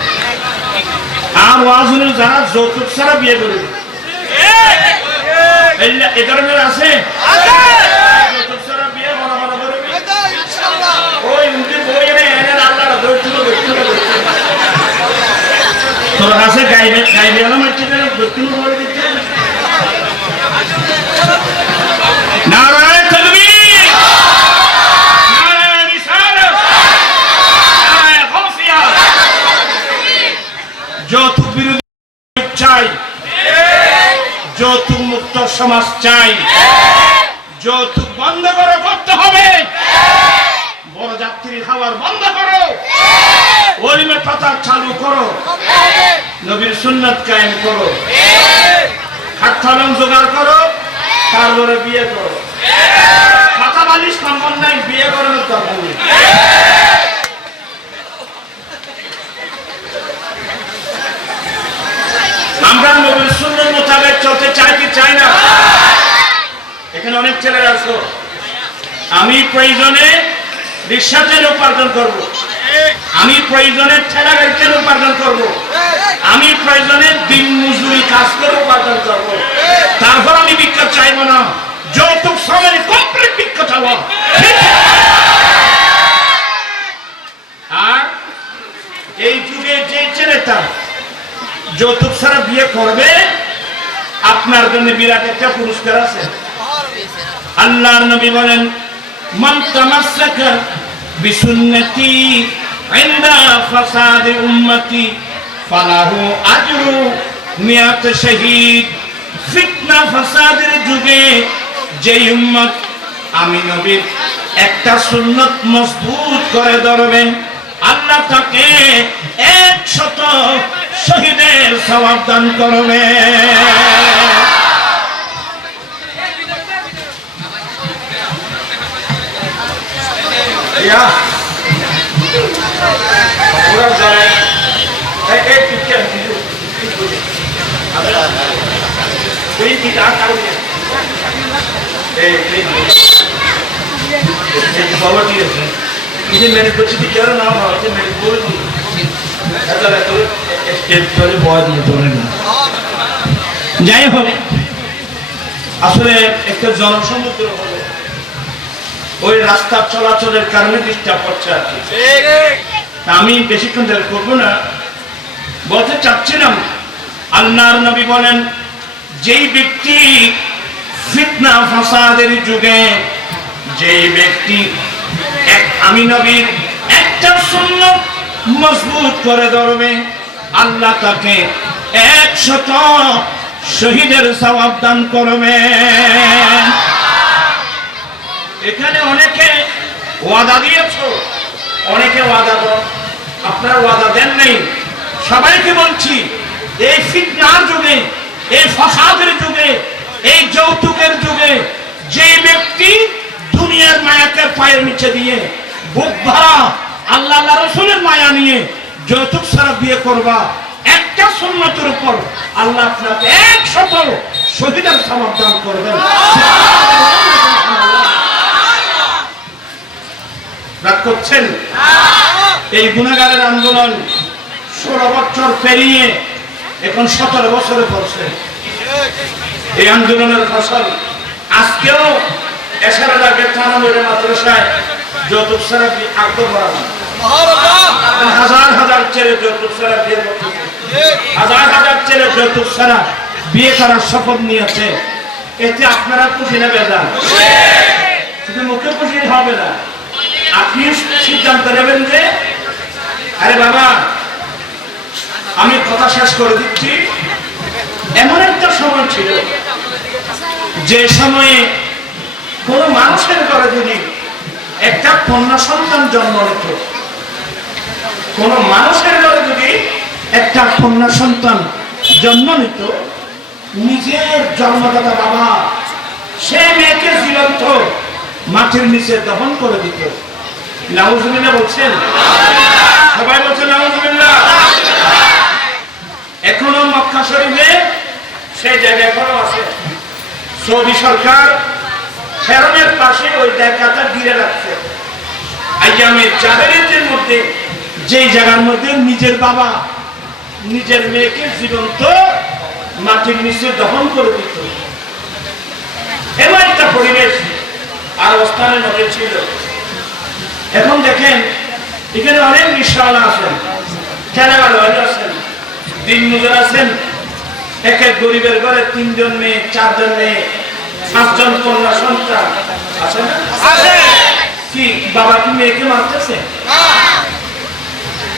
আর ওয়াজ যারা যৌতুক ছাড়া বিয়ে করবে এ ধরনের আছে, যৌতুক ছাড়া বিয়ে ভালো ভালো করবে। ওই বই এনে আল্লাহ তোর কাছে গাইবে গাইবে আলাম নারায়ণ তাকবীর, নারায়ণ রিসালাত, নারায়ণ গাউসিয়া। যৌতুক বিরোধী চাই, যৌতুক মুক্ত সমাজ চাই, যৌতুক বন্ধ করতে হবে, বড় যাত্রীর খাবার বন্ধ করো, ওলিমে পাতা চালু করো, নবীর সুন্নাত কায়েম করো, হাত কলম জোগাড় করো, তারপরে বিয়ে করো। কথা বালিশ সম্মান নাই, বিয়ে করানোর দরকার নেই। আমরা নবীর সুন্নাত মোতাবেক চলতে চাই কি চাই না? এখানে অনেক ছেলেরা আছো, আমি প্রয়োজনে রিক্সা চালিয়ে উপার্জন করব, আমি প্রয়োজনে ঠেলা গাড়ি চালিয়ে উপার্জন করব, আমি প্রয়োজনে দিন মজুরি কাজ করে উপার্জন করব, তারপর আমি ভিক্ষা চাইব না। যৌতুক সময় কমপ্লিট ভিক্ষা চাওয়া। আর এই যুগে যে ছেলেটা যৌতুক ছাড়া বিয়ে করবে, আপনার জন্য বিরাট একটা পুরস্কার আছে। আল্লাহর নবী বলেন, মান তামাসসাকা বিসুন্নতি ইনদা ফাসাদি উম্মতি ফালাহু আজরু মিয়াত শহীদ। ফিতনা ফাসাদের যুগে যেই উম্মত আমি নবীর একটা সুন্নাত মজবুত করে ধরবেন, আল্লাহ তাকে 100 শহীদের সওয়াব দান করবে। যাই হোক, আসলে একটা জনসমুদ্র হলো, ওই রাস্তা চলাচলের কারণে ডিস্টার্ব হচ্ছে আর কি। আমি বেশিক্ষণ ধরে করবো না, বলতে চাচ্ছিলাম, আল্লাহর নবী বলেন, যেই ব্যক্তি ফিতনা ফাসাদের যুগে যেই ব্যক্তি আমি নবীর একটা সুন্নাত মজবুত করে ধরবে, আল্লাহ তাকে 100 শহীদের সওয়াব দান করবে। এখানে অনেকে ওয়াদা দিয়েছো, অনেকে ওয়াদা দেন, আপনারা ওয়াদা দেন নাই। সবাইকে বলছি, এই ফিতনার যুগে, এই ফাসাদের যুগে, এই যৌতুকের যুগে যে ব্যক্তি দুনিয়ার মায়াকে পায়ের নিচে দিয়ে বুক ভরা আল্লাহ রাসূলের মায়া নিয়ে যৌতুক ছাড়া বিয়ে করবা, একটা সুন্নতের উপর আল্লাহ আপনাকে 100 শহীদের সওয়াব দান করবেন। রাগ করছেন? এই গুনাহগারের আন্দোলন 16 বছর পেরিয়ে এখন 17 বছরে পড়ছে। এই আন্দোলনের ফসল আজকেও এশারের আগে থানামুড়ে মাদ্রাসায় যৌতুক ছাড়া আগ্রহ করা হয়। হাজার হাজার ছেলে যৌতুক ছাড়া বিয়ে করতেছে, হাজার হাজার ছেলে যৌতুক ছাড়া বিয়ে করার শপথ নিয়েছে। এতে আপনারা খুশি না বেজার? শুধু মুখে খুশি হবে না, আপনি সিদ্ধান্ত নেবেন যে আরে বাবা, আমি কথা শেষ করে দিচ্ছি। এমন একটা সময় ছিল যে সময়ে কোন মানুষের ঘরে যদি একটা কন্যা সন্তান জন্ম নিত, কোন মানুষের ঘরে যদি একটা কন্যা সন্তান জন্ম নিত, নিজের জন্মদাতা বাবা সে মেয়েকে জীবন্ত মাটির নিচে দহন করে দিত। নাউজুবিল্লাহ বলছেন? সবাই বলছেন নাউজুবিল্লাহ। এখনো মক্কা শরীফে সেই জায়গা এখনো আছে। সৌদি সরকার ফেরনের পাশে ওই জায়গাটা ঘিরে রাখছে। আইয়ামে জাহেলিয়াতের মধ্যে যেই জায়গার মধ্যে নিজের বাবা নিজের মেয়েকে জীবন্ত মাটির নিচে দহন করে দিত, এমন একটা পরিবেশ আর অবস্থানের মধ্যে ছিল। এখন দেখেন, এখানে অনেক রিকশাওয়ালা আছেন, ঠেলাওয়ালা আছেন, দিন মজুর আছেন। এক এক গরিবের ঘরে 3 জন মেয়ে, 4 জন মেয়ে, 5 জন কন্যা সন্তান আছে না? কি বাবা কি মেয়েকে মারতেছে?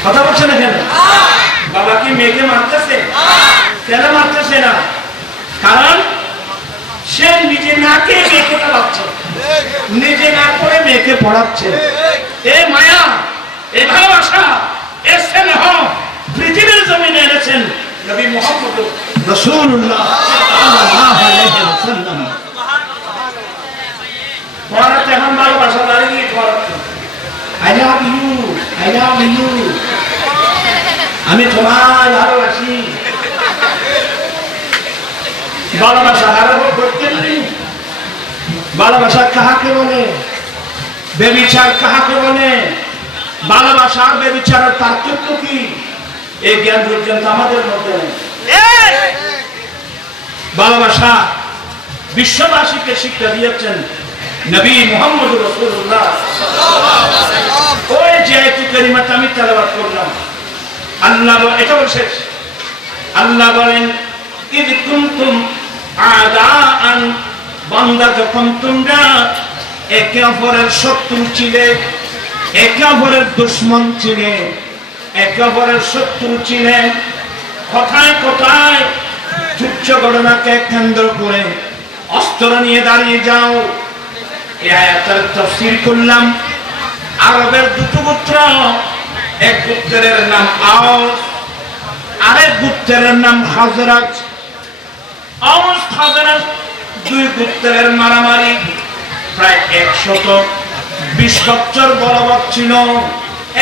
কথা বলছে না কেন? বাবা কি মেয়েকে মারতেছে? কেন মারতেছে না? কারণ সে নিজে না খেয়ে মেয়েকে পড়াচ্ছে, নিজে না করে মেয়েকে পড়াচ্ছে। এই মায়া, এই ভালোবাসা, এই স্নেহ পৃথিবীর জমিনে এনেছেন নবী মুহাম্মদ রাসূলুল্লাহ সাল্লাল্লাহু আলাইহি ওয়াসাল্লাম। আমি তোমায় ভালোবাসি। ভালোবাসা আরোপ করতেন। ভালোবাসা কাহাকে বলে? বেবিচার কাহাকে বলে? ভালোবাসা আর বেবিচারের পার্থক্য কি? এই জ্ঞান পর্যন্ত আমাদের মধ্যে নেই। ভালোবাসা বিশ্ববাসীকে শিক্ষা দিয়েছেন নবী মুহাম্মদ রাসূলুল্লাহ। ওই যে আয়াতুল কারিমাটা আমি তেলাওয়াত করলাম, আল্লাহ এটা বলছে, আল্লাহ বলেন ইদ কুনতুম আদাআন, বান্দা যখন তোমরা একে অপরের শত্রু ছিলে, একে অপরের দুশমন ছিলে, একে অপরের শত্রু ছিলে, কথায় কথায় তুচ্ছ ঘটনাকে কেন্দ্র করে অস্ত্র নিয়ে দাঁড়িয়ে যাও। এই আয়াতের তাফসীর করলাম। আরবের দুটো গোত্র, এক গোত্রের নাম আওস, আরেক গোত্রের নাম খাজরাজ। আওস খাজরাজ দুই গোত্রের মারামারি প্রায় 120 বছর বলবৎ ছিল।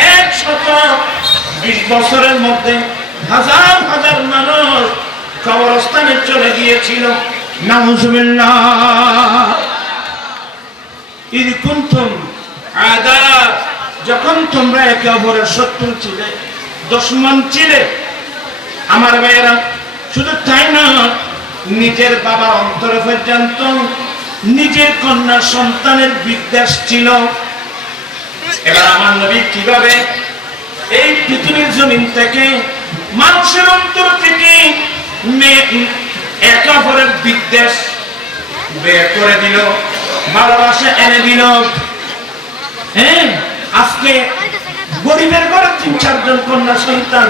120 বছরের মধ্যে হাজার হাজার মানুষ কবরস্থানে চলে গিয়েছিল। নাউজুবিল্লাহ। ইদ কুনতুম আদা, যখন তোমরা একে অপরের শত্রু ছিলে, দুশমন ছিলে। আমার ভাইয়েরা, শুধু তাই না, নিজের বাবার অন্তরে পর্যন্ত নিজের কন্যা সন্তানের বিদ্বেষ ছিল। এবার আমার নবী কিভাবে এই পৃথিবীর জমিন থেকে, মানুষের অন্তর থেকে একে অপরের বিদ্বেষ বের করে দিল, ভালোবাসা এনে দিল। হ্যাঁ, আজকে গরিবের ঘরে 3-4 জন কন্যা সন্তান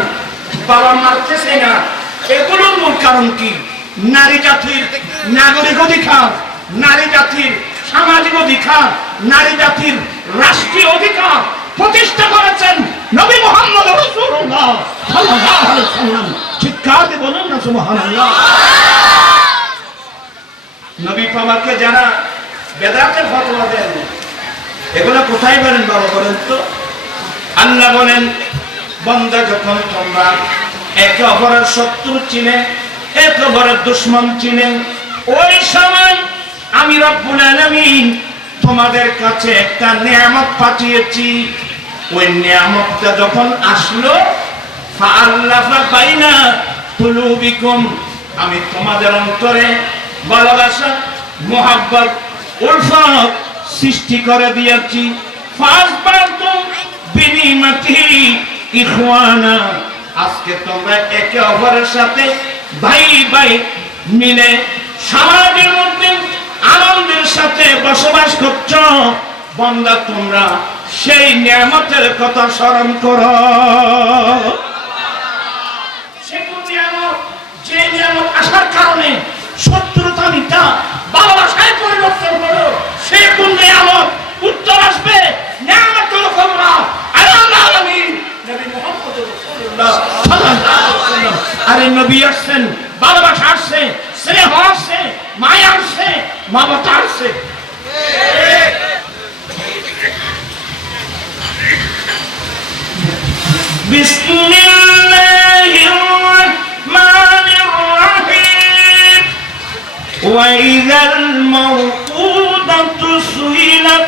বাবা মারতেছে না, এগুলোর মূল কারণ কি? নারী জাতির নাগরিক অধিকার, নারী জাতির সামাজিক অধিকার, নারী জাতির রাষ্ট্রীয় অধিকার প্রতিষ্ঠা করেছেন নবী মুহাম্মদ রাসূলুল্লাহ সাল্লাল্লাহু আলাইহি ওয়াসাল্লাম। চিৎকার দিয়ে বলুন না সুবহানাল্লাহ। নবী পাককে যারা বেদাতের ফতোয়া দেন, এগুলো কোথায় বলেন বাবা বলেন তো? আল্লাহ বলেন, বান্দা যখন তোমরা একে অপরের শত্রু ছিলে, একে অপরের দুশমন ছিলে, ওই সময় আমি রব্বুল আলামিন তোমাদের কাছে একটা নিয়ামত পাঠিয়েছি। ওই নিয়ামতটা যখন আসলো, ফাআল্লাফা বাইনা কুলুবিকুম, আমি তোমাদের অন্তরে ভালোবাসা, মুহাব্বত, উলফত সৃষ্টি করে দিয়েছি। ফাসবাতুম বিনিমাতিহি ইখওয়ানা, আজকে তোমরা একে অপরের সাথে ভাই ভাই মিলে সমাজের মধ্যে আনন্দের সাথে বসবাস করছো। বান্দা, তোমরা সেই নিয়ামতের কথা স্মরণ করো। সেগুলো নিয়ামত, যে নিয়ামত আসার কারণে শত্রুতা মিটা ভালোবাসায় পরিবর্তন করো, সে কোন নিয়ামত? উত্তর আসবে, নিয়ামতুল কুবরা আল্লাহ আলামিন নবী মুহাম্মদ রাসূলুল্লাহ সাল্লাল্লাহু আলাইহি ওয়াসাল্লাম। আরে নবী আসছেন, ভালোবাসা আসছে, স্নেহ আসছে, মায়া আসছে, মমতা আসছে। বিসমিল্লাহির রাহমানির রাহিম। ওয়াইযাল মাউউদাতু সুইলাত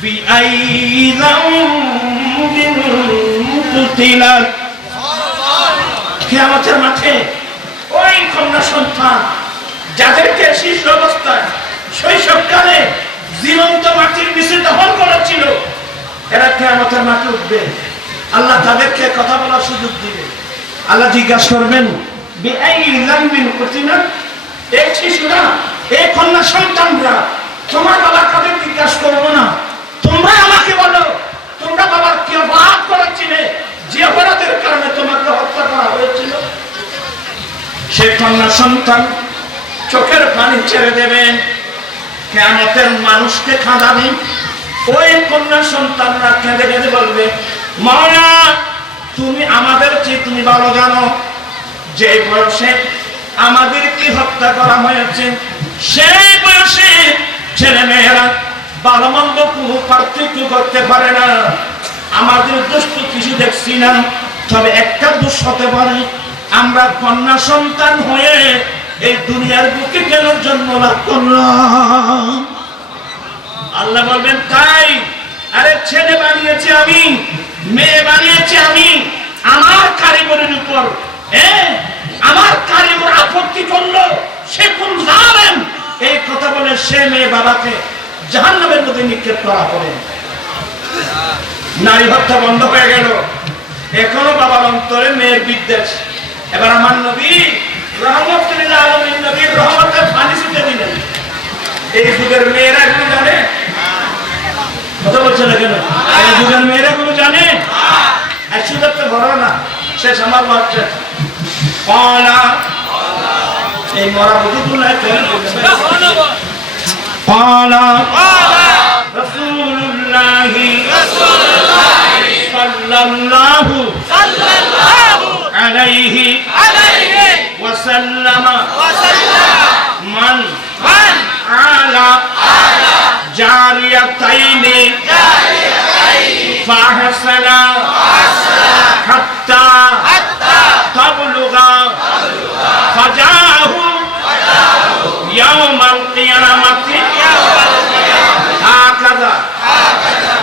বিআইয়ি যামবিন কুতিলাত। কিয়ামতের মাঠে ওই কন্যা সন্তান যাদেরকে শিশু অবস্থায় শৈশবকালে জীবন্ত মাটির নিচে দফন করেছিল, এরা কিয়ামতের মাঠে উঠবে। আল্লাহ তাদেরকে কথা বলার সুযোগ দিবে। আল্লাহ জিজ্ঞাসা করবেন, বিআইয়ি যামবিন কুতিলাত, এই শিশুরা, এই কন্যা সন্তানরা, তোমার বাবা কাদের জিজ্ঞাসা করবো না, তোমরা আমাকে বলো, তোমরা বাবার কি অপরাধ করেছিলে, যে অপরাধের কারণে তোমাকে হত্যা করা হয়েছিল। সেই কন্যা সন্তান চোখের পানি ছেড়ে দেবেন, কিয়ামতের মানুষকে কাঁদাবে। ওই কন্যা সন্তানরা কেঁদে কেঁদে বলবে, মাওলা, তুমি আমাদের চেয়ে তুমি ভালো জানো, যে বয়সে আমাদেরকে হত্যা করা হয়েছে, সেই বয়সে ছেলে মেয়েরা ভালো মন্দ কোনো পার্থক্য করতে পারে না। আমাদের দুষ্ট কিছু দেখছি না, তবে একটা দোষ হতে পারে, আমরা কন্যা সন্তান হয়ে এই দুনিয়ার বুকে কেন জন্ম লাভ করলাম? আল্লাহ বলবেন তাই, আরে ছেলে বানিয়েছি আমি, মেয়ে বানিয়েছি আমি, আমার কারিগরের উপর আমার কারিগর আপত্তি করলো, সে কোন জালেম, এই কথা বলে সে মেয়ে বাবাকে জাহান্নামের মধ্যে নিক্ষেপ করা হবে। নারী হত্যা বন্ধ হয়ে গেল, এখনো বাবার অন্তরে মেয়ের বিদ্বেষ। এবার আমার নবী রহমতুল আলামিন নবীর রহমতের পানি ছিটে দিলেন। এই যুগের মেয়েরা এগুলো জানে? কথা বলছে না কেন? এই যুগের মেয়েরা এগুলো জানে? একশো তো বড় না, শেষ আমার বাচ্চা কলা এই মরা বুঝুগুলো কলা রাসূলুল্লাহি সাল্লাল্লাহু আলাইহি ওয়াসাল্লাম মান আলা জারিয়াতাইনি ফাহসানা হাত্তা তাবলুগা ফাজাহু ইয়াউমাল কিয়ামাতি হাকাযা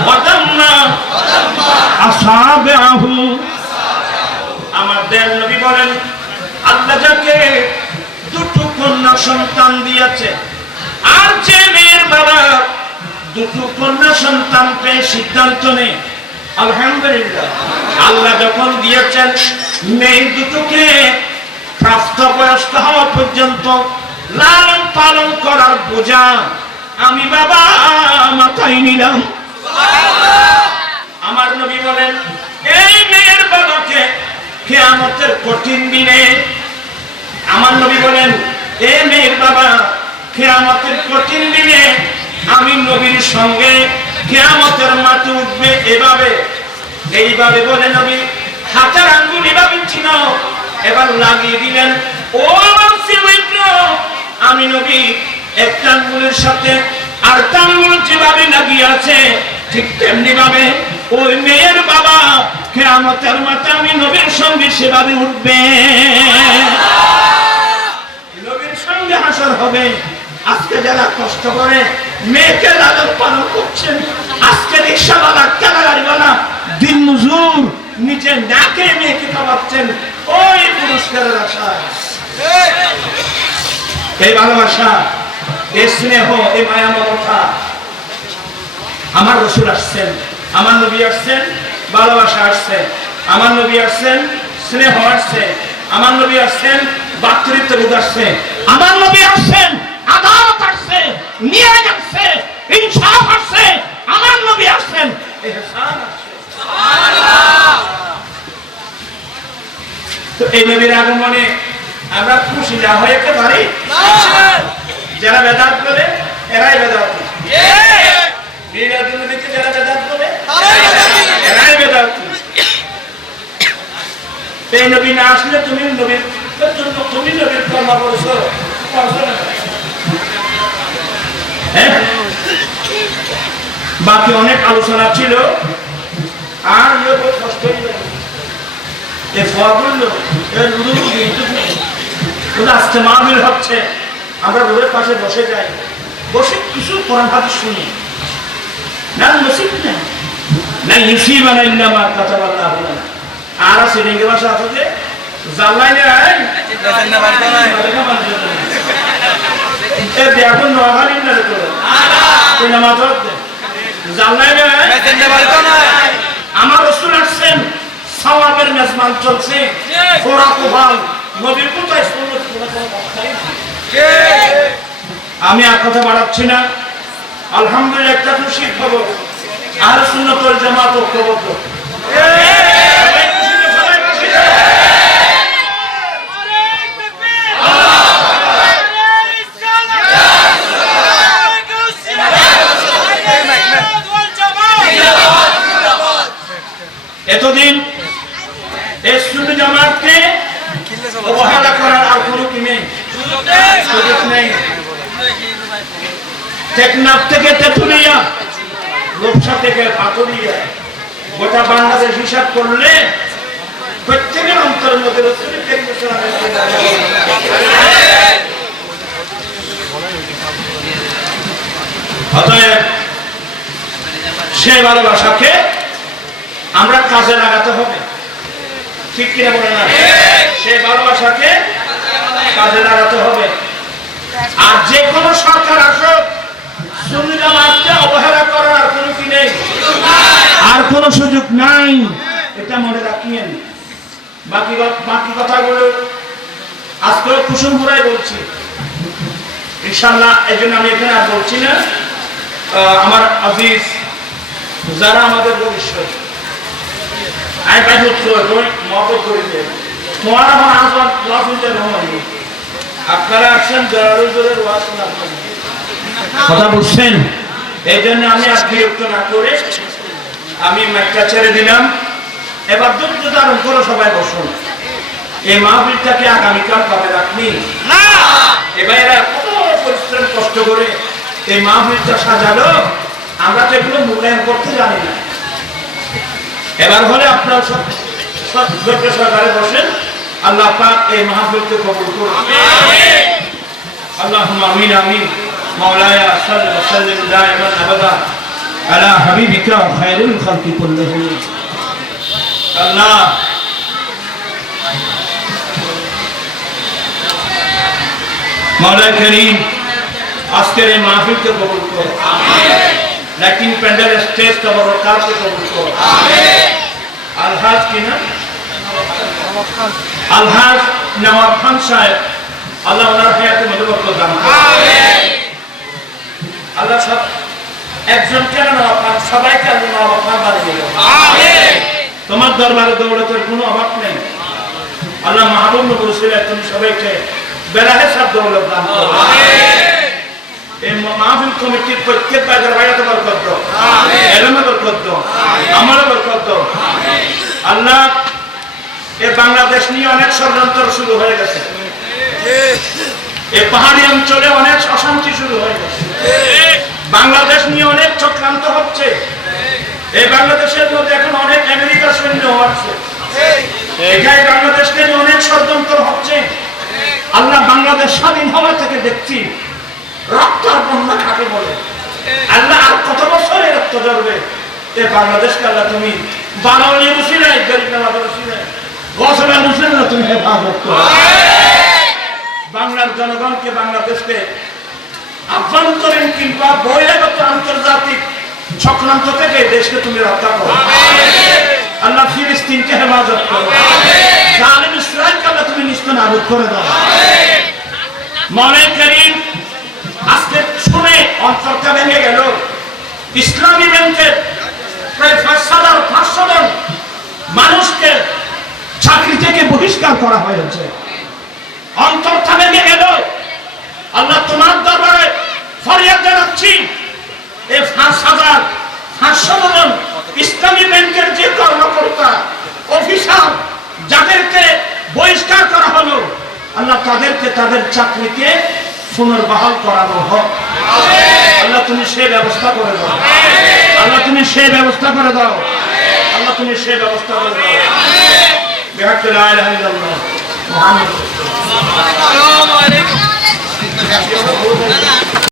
ওয়াদাম্মা আসাবিহু। আমাদের নবী বলেন, আল্লাহ যাকে দুটো কন্যা সন্তান দিয়েছে, আর যে মেয়ের বাবা দুটো কন্যা সন্তান পেয়ে সিদ্ধান্ত নেই, আলহামদুলিল্লাহ, আল্লাহ যখন দিয়েছেন মেয়ে দুটোকে প্রাপ্তবয়স্ক হওয়া পর্যন্ত লালন পালন করার বোঝা আমি বাবা মাথায় নিলাম। আমার নবী বলেন, এই মেয়ের বাবাকে কিয়ামতের কঠিন দিনে, আমার নবী বলেন, এই মেয়ের বাবা কিয়ামতের কঠিন দিনে আমি নবীর সঙ্গে কিয়ামতের মাঠে উঠবে এভাবে, এইভাবে বলে নবী হাতের আঙ্গুল এভাবে ছিল, এবার লাগিয়ে দিলেন। ও আমার শ্রীমিত্র, আমি নবী একটা আঙ্গুলের সাথে আর আঙ্গুল যেভাবে লাগিয়ে আছে, ঠিক তেমনি ভাবে ওই মেয়ের বাবা কিয়ামতের মাঠে আমি নবীর সঙ্গে সেভাবে উঠবে, নবীর সঙ্গে হাসর হবে। আজকে যারা কষ্ট করে মেয়েকে লালন পালন করছেন, আজকে রিক্সাওয়ালা, ঠেলাগাড়িওয়ালা, দিন মজুর নিজে নাকে মেয়েকে খাওয়াচ্ছেন, ওই পুরস্কারের আশায়। এই ভালোবাসা, এই স্নেহ, এই মায়া মমতা, আমার রাসূল আসছেন, আমার নবী আসছেন, ভালোবাসা আসছে, আমার নবী আসছেন, স্নেহ আসছে, আমার নবী আসছেন, ভাতৃত্ববোধ আসছে, আমার নবী আসছেন, আদালত আসছে, ন্যায় আসছে, ইনসাফ আসছে, আমার নবী আসছেন, ইহসান আসছে। সুবহানাল্লাহ। তো এই নবীর আগমনে আমরা খুশি না হয়ে যেতে পারি? যারা বেদাত করে এরাই বেদাত, বিরাট নবীকে যারা বেদাত করে এরাই বেদাত। এই নবী না আসলে তুমি নবীর জন্য তুমি নবীর কর্ম করছো, বাকি অনেক আলোচনা ছিল, আর কষ্ট আজকে মাহফিল হচ্ছে, আমরা রোডের পাশে বসে যাই, বসে কিছু কোরআন হাদিস শুনি, না নসিব না না ইউসিবা না ইল্লা মা কাতাবাল্লাহু লানা। আর আছে রেঙ্গে ভাষা আছে যে জাল্লাই না আই না বাড়িতে নাই এ দেখুন নহারি না তো আলা না মাত্র জাল্লাই না মেসেঞ্জার বাড়িতে নাই। আমার রাসূল আসছেন, সওয়াবের মেজবান চলছে, ফোরাকু ভাল নবীর কোথায় সুন্নাত আমি আর কথা বাড়াচ্ছি না। আলহামদুলিল্লাহ, একটা খুশি খবর, আহলে সুন্নাত ওয়াল জামাত ঐক্যবদ্ধ। এতদিন এই সুন্নি জামাতকে অবহেলা করার আর কোনো কি নেই, সুযোগ নেই। টেকনাফ থেকে তেঁতুলিয়া, রূপসা থেকে পাতুলিয়া, গোটা বাংলাদেশ হিসাব করলে প্রত্যেকের অন্তরের মধ্যে রাসূলের কারীম অতএব সেই ভালোবাসাকে আমরা কাজে লাগাতে হবে, ঠিক কিনা বলে না? সেই ভালোবাসাকে কাজে লাগাতে হবে। আর যে কোনো সরকার আসুক, সুন্নি জামাতকে অবহেলা করার আর কোনো কি নেই, আর কোনো সুযোগ নাই, এটা মনে রাখিয়েন। বাকি কথাগুলো আজকেও কুসুম ঘুরাই বলছি ইনশাআল্লাহ, এই জন্য আমি এখানে আর বলছি না। আমার আজিজ যারা আমাদের ভবিষ্যৎ, আমি বাইরে মহব্বত করি যে তোমার আমার আজবান ক্লাস হইতে নয়, আপনারা আসছেন জোরের ওয়াজ শোনার জন্য, কথা বুঝছেন? এই জন্য আমি আর বিরক্ত না করে আমি মাইকটা ছেড়ে দিলাম। এবার ধৈর্য ধারণ করে সবাই বসুন। এই মাহফিলটাকে আগামীকাল কবে রাখনি? এবার এরা কত পরিশ্রম কষ্ট করে এই মাহফিলটা সাজালো, আমরা তো এগুলো মূল্যায়ন করতে জানি না। এবার হলে আপনারা সব ধৈর্য সহকারে বসেন। আল্লাহ পাক এই মাহফিলকে কবুল করুন। আল্লাহুম্মা আমিন আমিন। মাওলায়া সাল্লি ওয়া সাল্লিম দাইমান আবাদা আলা হাবিবিকা খায়রুল খালকি কুল্লিহিম। আল্লাহ মাওলানা করিম আজকের এই মাহফিলকে কবুল করো, লাকিন প্যান্ডেল স্টেজ তবরকাতকে কবুল করো। আলহাজ কি না, আলহাজ নওয়াব খান সাহেব, আল্লাহ ওনার হায়াতে মধ্যে বরকত দান করুন। আল্লাহ সব একজন কেন নওয়াব খান, সবাইকে আল্লাহ নওয়াব খান বানিয়ে দিল। তোমার দরবারে দৌলতের কোনো অভাব নেই। আল্লাহ মাহবুব নবী ছিলেন, তুমি সবাইকে বেলাহে সব দৌলত দান করো। এই মাহফিল কমিটির প্রত্যেক ভাইদের ভাইয়াতে বরকত দাও, এলেমে বরকত দাও, আমলে বরকত দাও। আল্লাহ এই বাংলাদেশ নিয়ে অনেক ষড়যন্ত্র শুরু হয়ে গেছে, এই পাহাড়ি অঞ্চলে অনেক অশান্তি শুরু হয়ে গেছে, বাংলাদেশ নিয়ে অনেক চক্রান্ত হচ্ছে। এই বাংলাদেশের মধ্যে এখন অনেক আমেরিকার সৈন্য আছে, এখানে বাংলাদেশকে নিয়ে অনেক ষড়যন্ত্র হচ্ছে। আল্লাহ বাংলাদেশ স্বাধীন হওয়া থেকে দেখছি রক্ত আর বন্যা কাকে বলে। আল্লাহ আর কত বছরে রক্ত ঝরবে এই বাংলাদেশকে? আল্লাহ তুমি বানাওয়ালি মুসিলাই, গরিব নওয়াজ মুসিলাই, গসরা মুসিলাই তুমি হেফাজত করো। বাংলার জনগণকে, বাংলাদেশকে আভ্যন্তরীণ কিংবা বহিরাগত আন্তর্জাতিক চক্রান্ত থেকে দেশকে তুমি রক্ষা করো। আল্লাহ ফিলিস্তিনকে হেফাজত করো, জালিম ইসরায়েলকে আল্লাহ তুমি নিস্তানাবুদ করে দাও। মাওলানা করিম আজকে শুনে অন্তরটা ভেঙে গেল। ইসলামী ব্যাংকের প্রায় 5,000 জন মানুষকে চাকরি থেকে বহিষ্কার করা হয়েছে, অন্তরটা ভেঙে গেল। আল্লাহ তোমার দরবারে ফরিয়াদ জানাচ্ছি, এই 5,500 জন ইসলামী ব্যাংকের যে কর্মকর্তা অফিসার যাদেরকে বহিষ্কার করা হলো, আল্লাহ তাদেরকে তাদের চাকরিকে পুনর্বহাল করানো হোক। আল্লাহ তুমি সেই ব্যবস্থা করে দাও, আল্লাহ তুমি সেই ব্যবস্থা করে দাও, আল্লাহ তুমি সেই ব্যবস্থা করে দাও। বিহাক্কে লা ইলাহা ইল্লাল্লাহ মুহাম্মাদুর রাসূলুল্লাহ।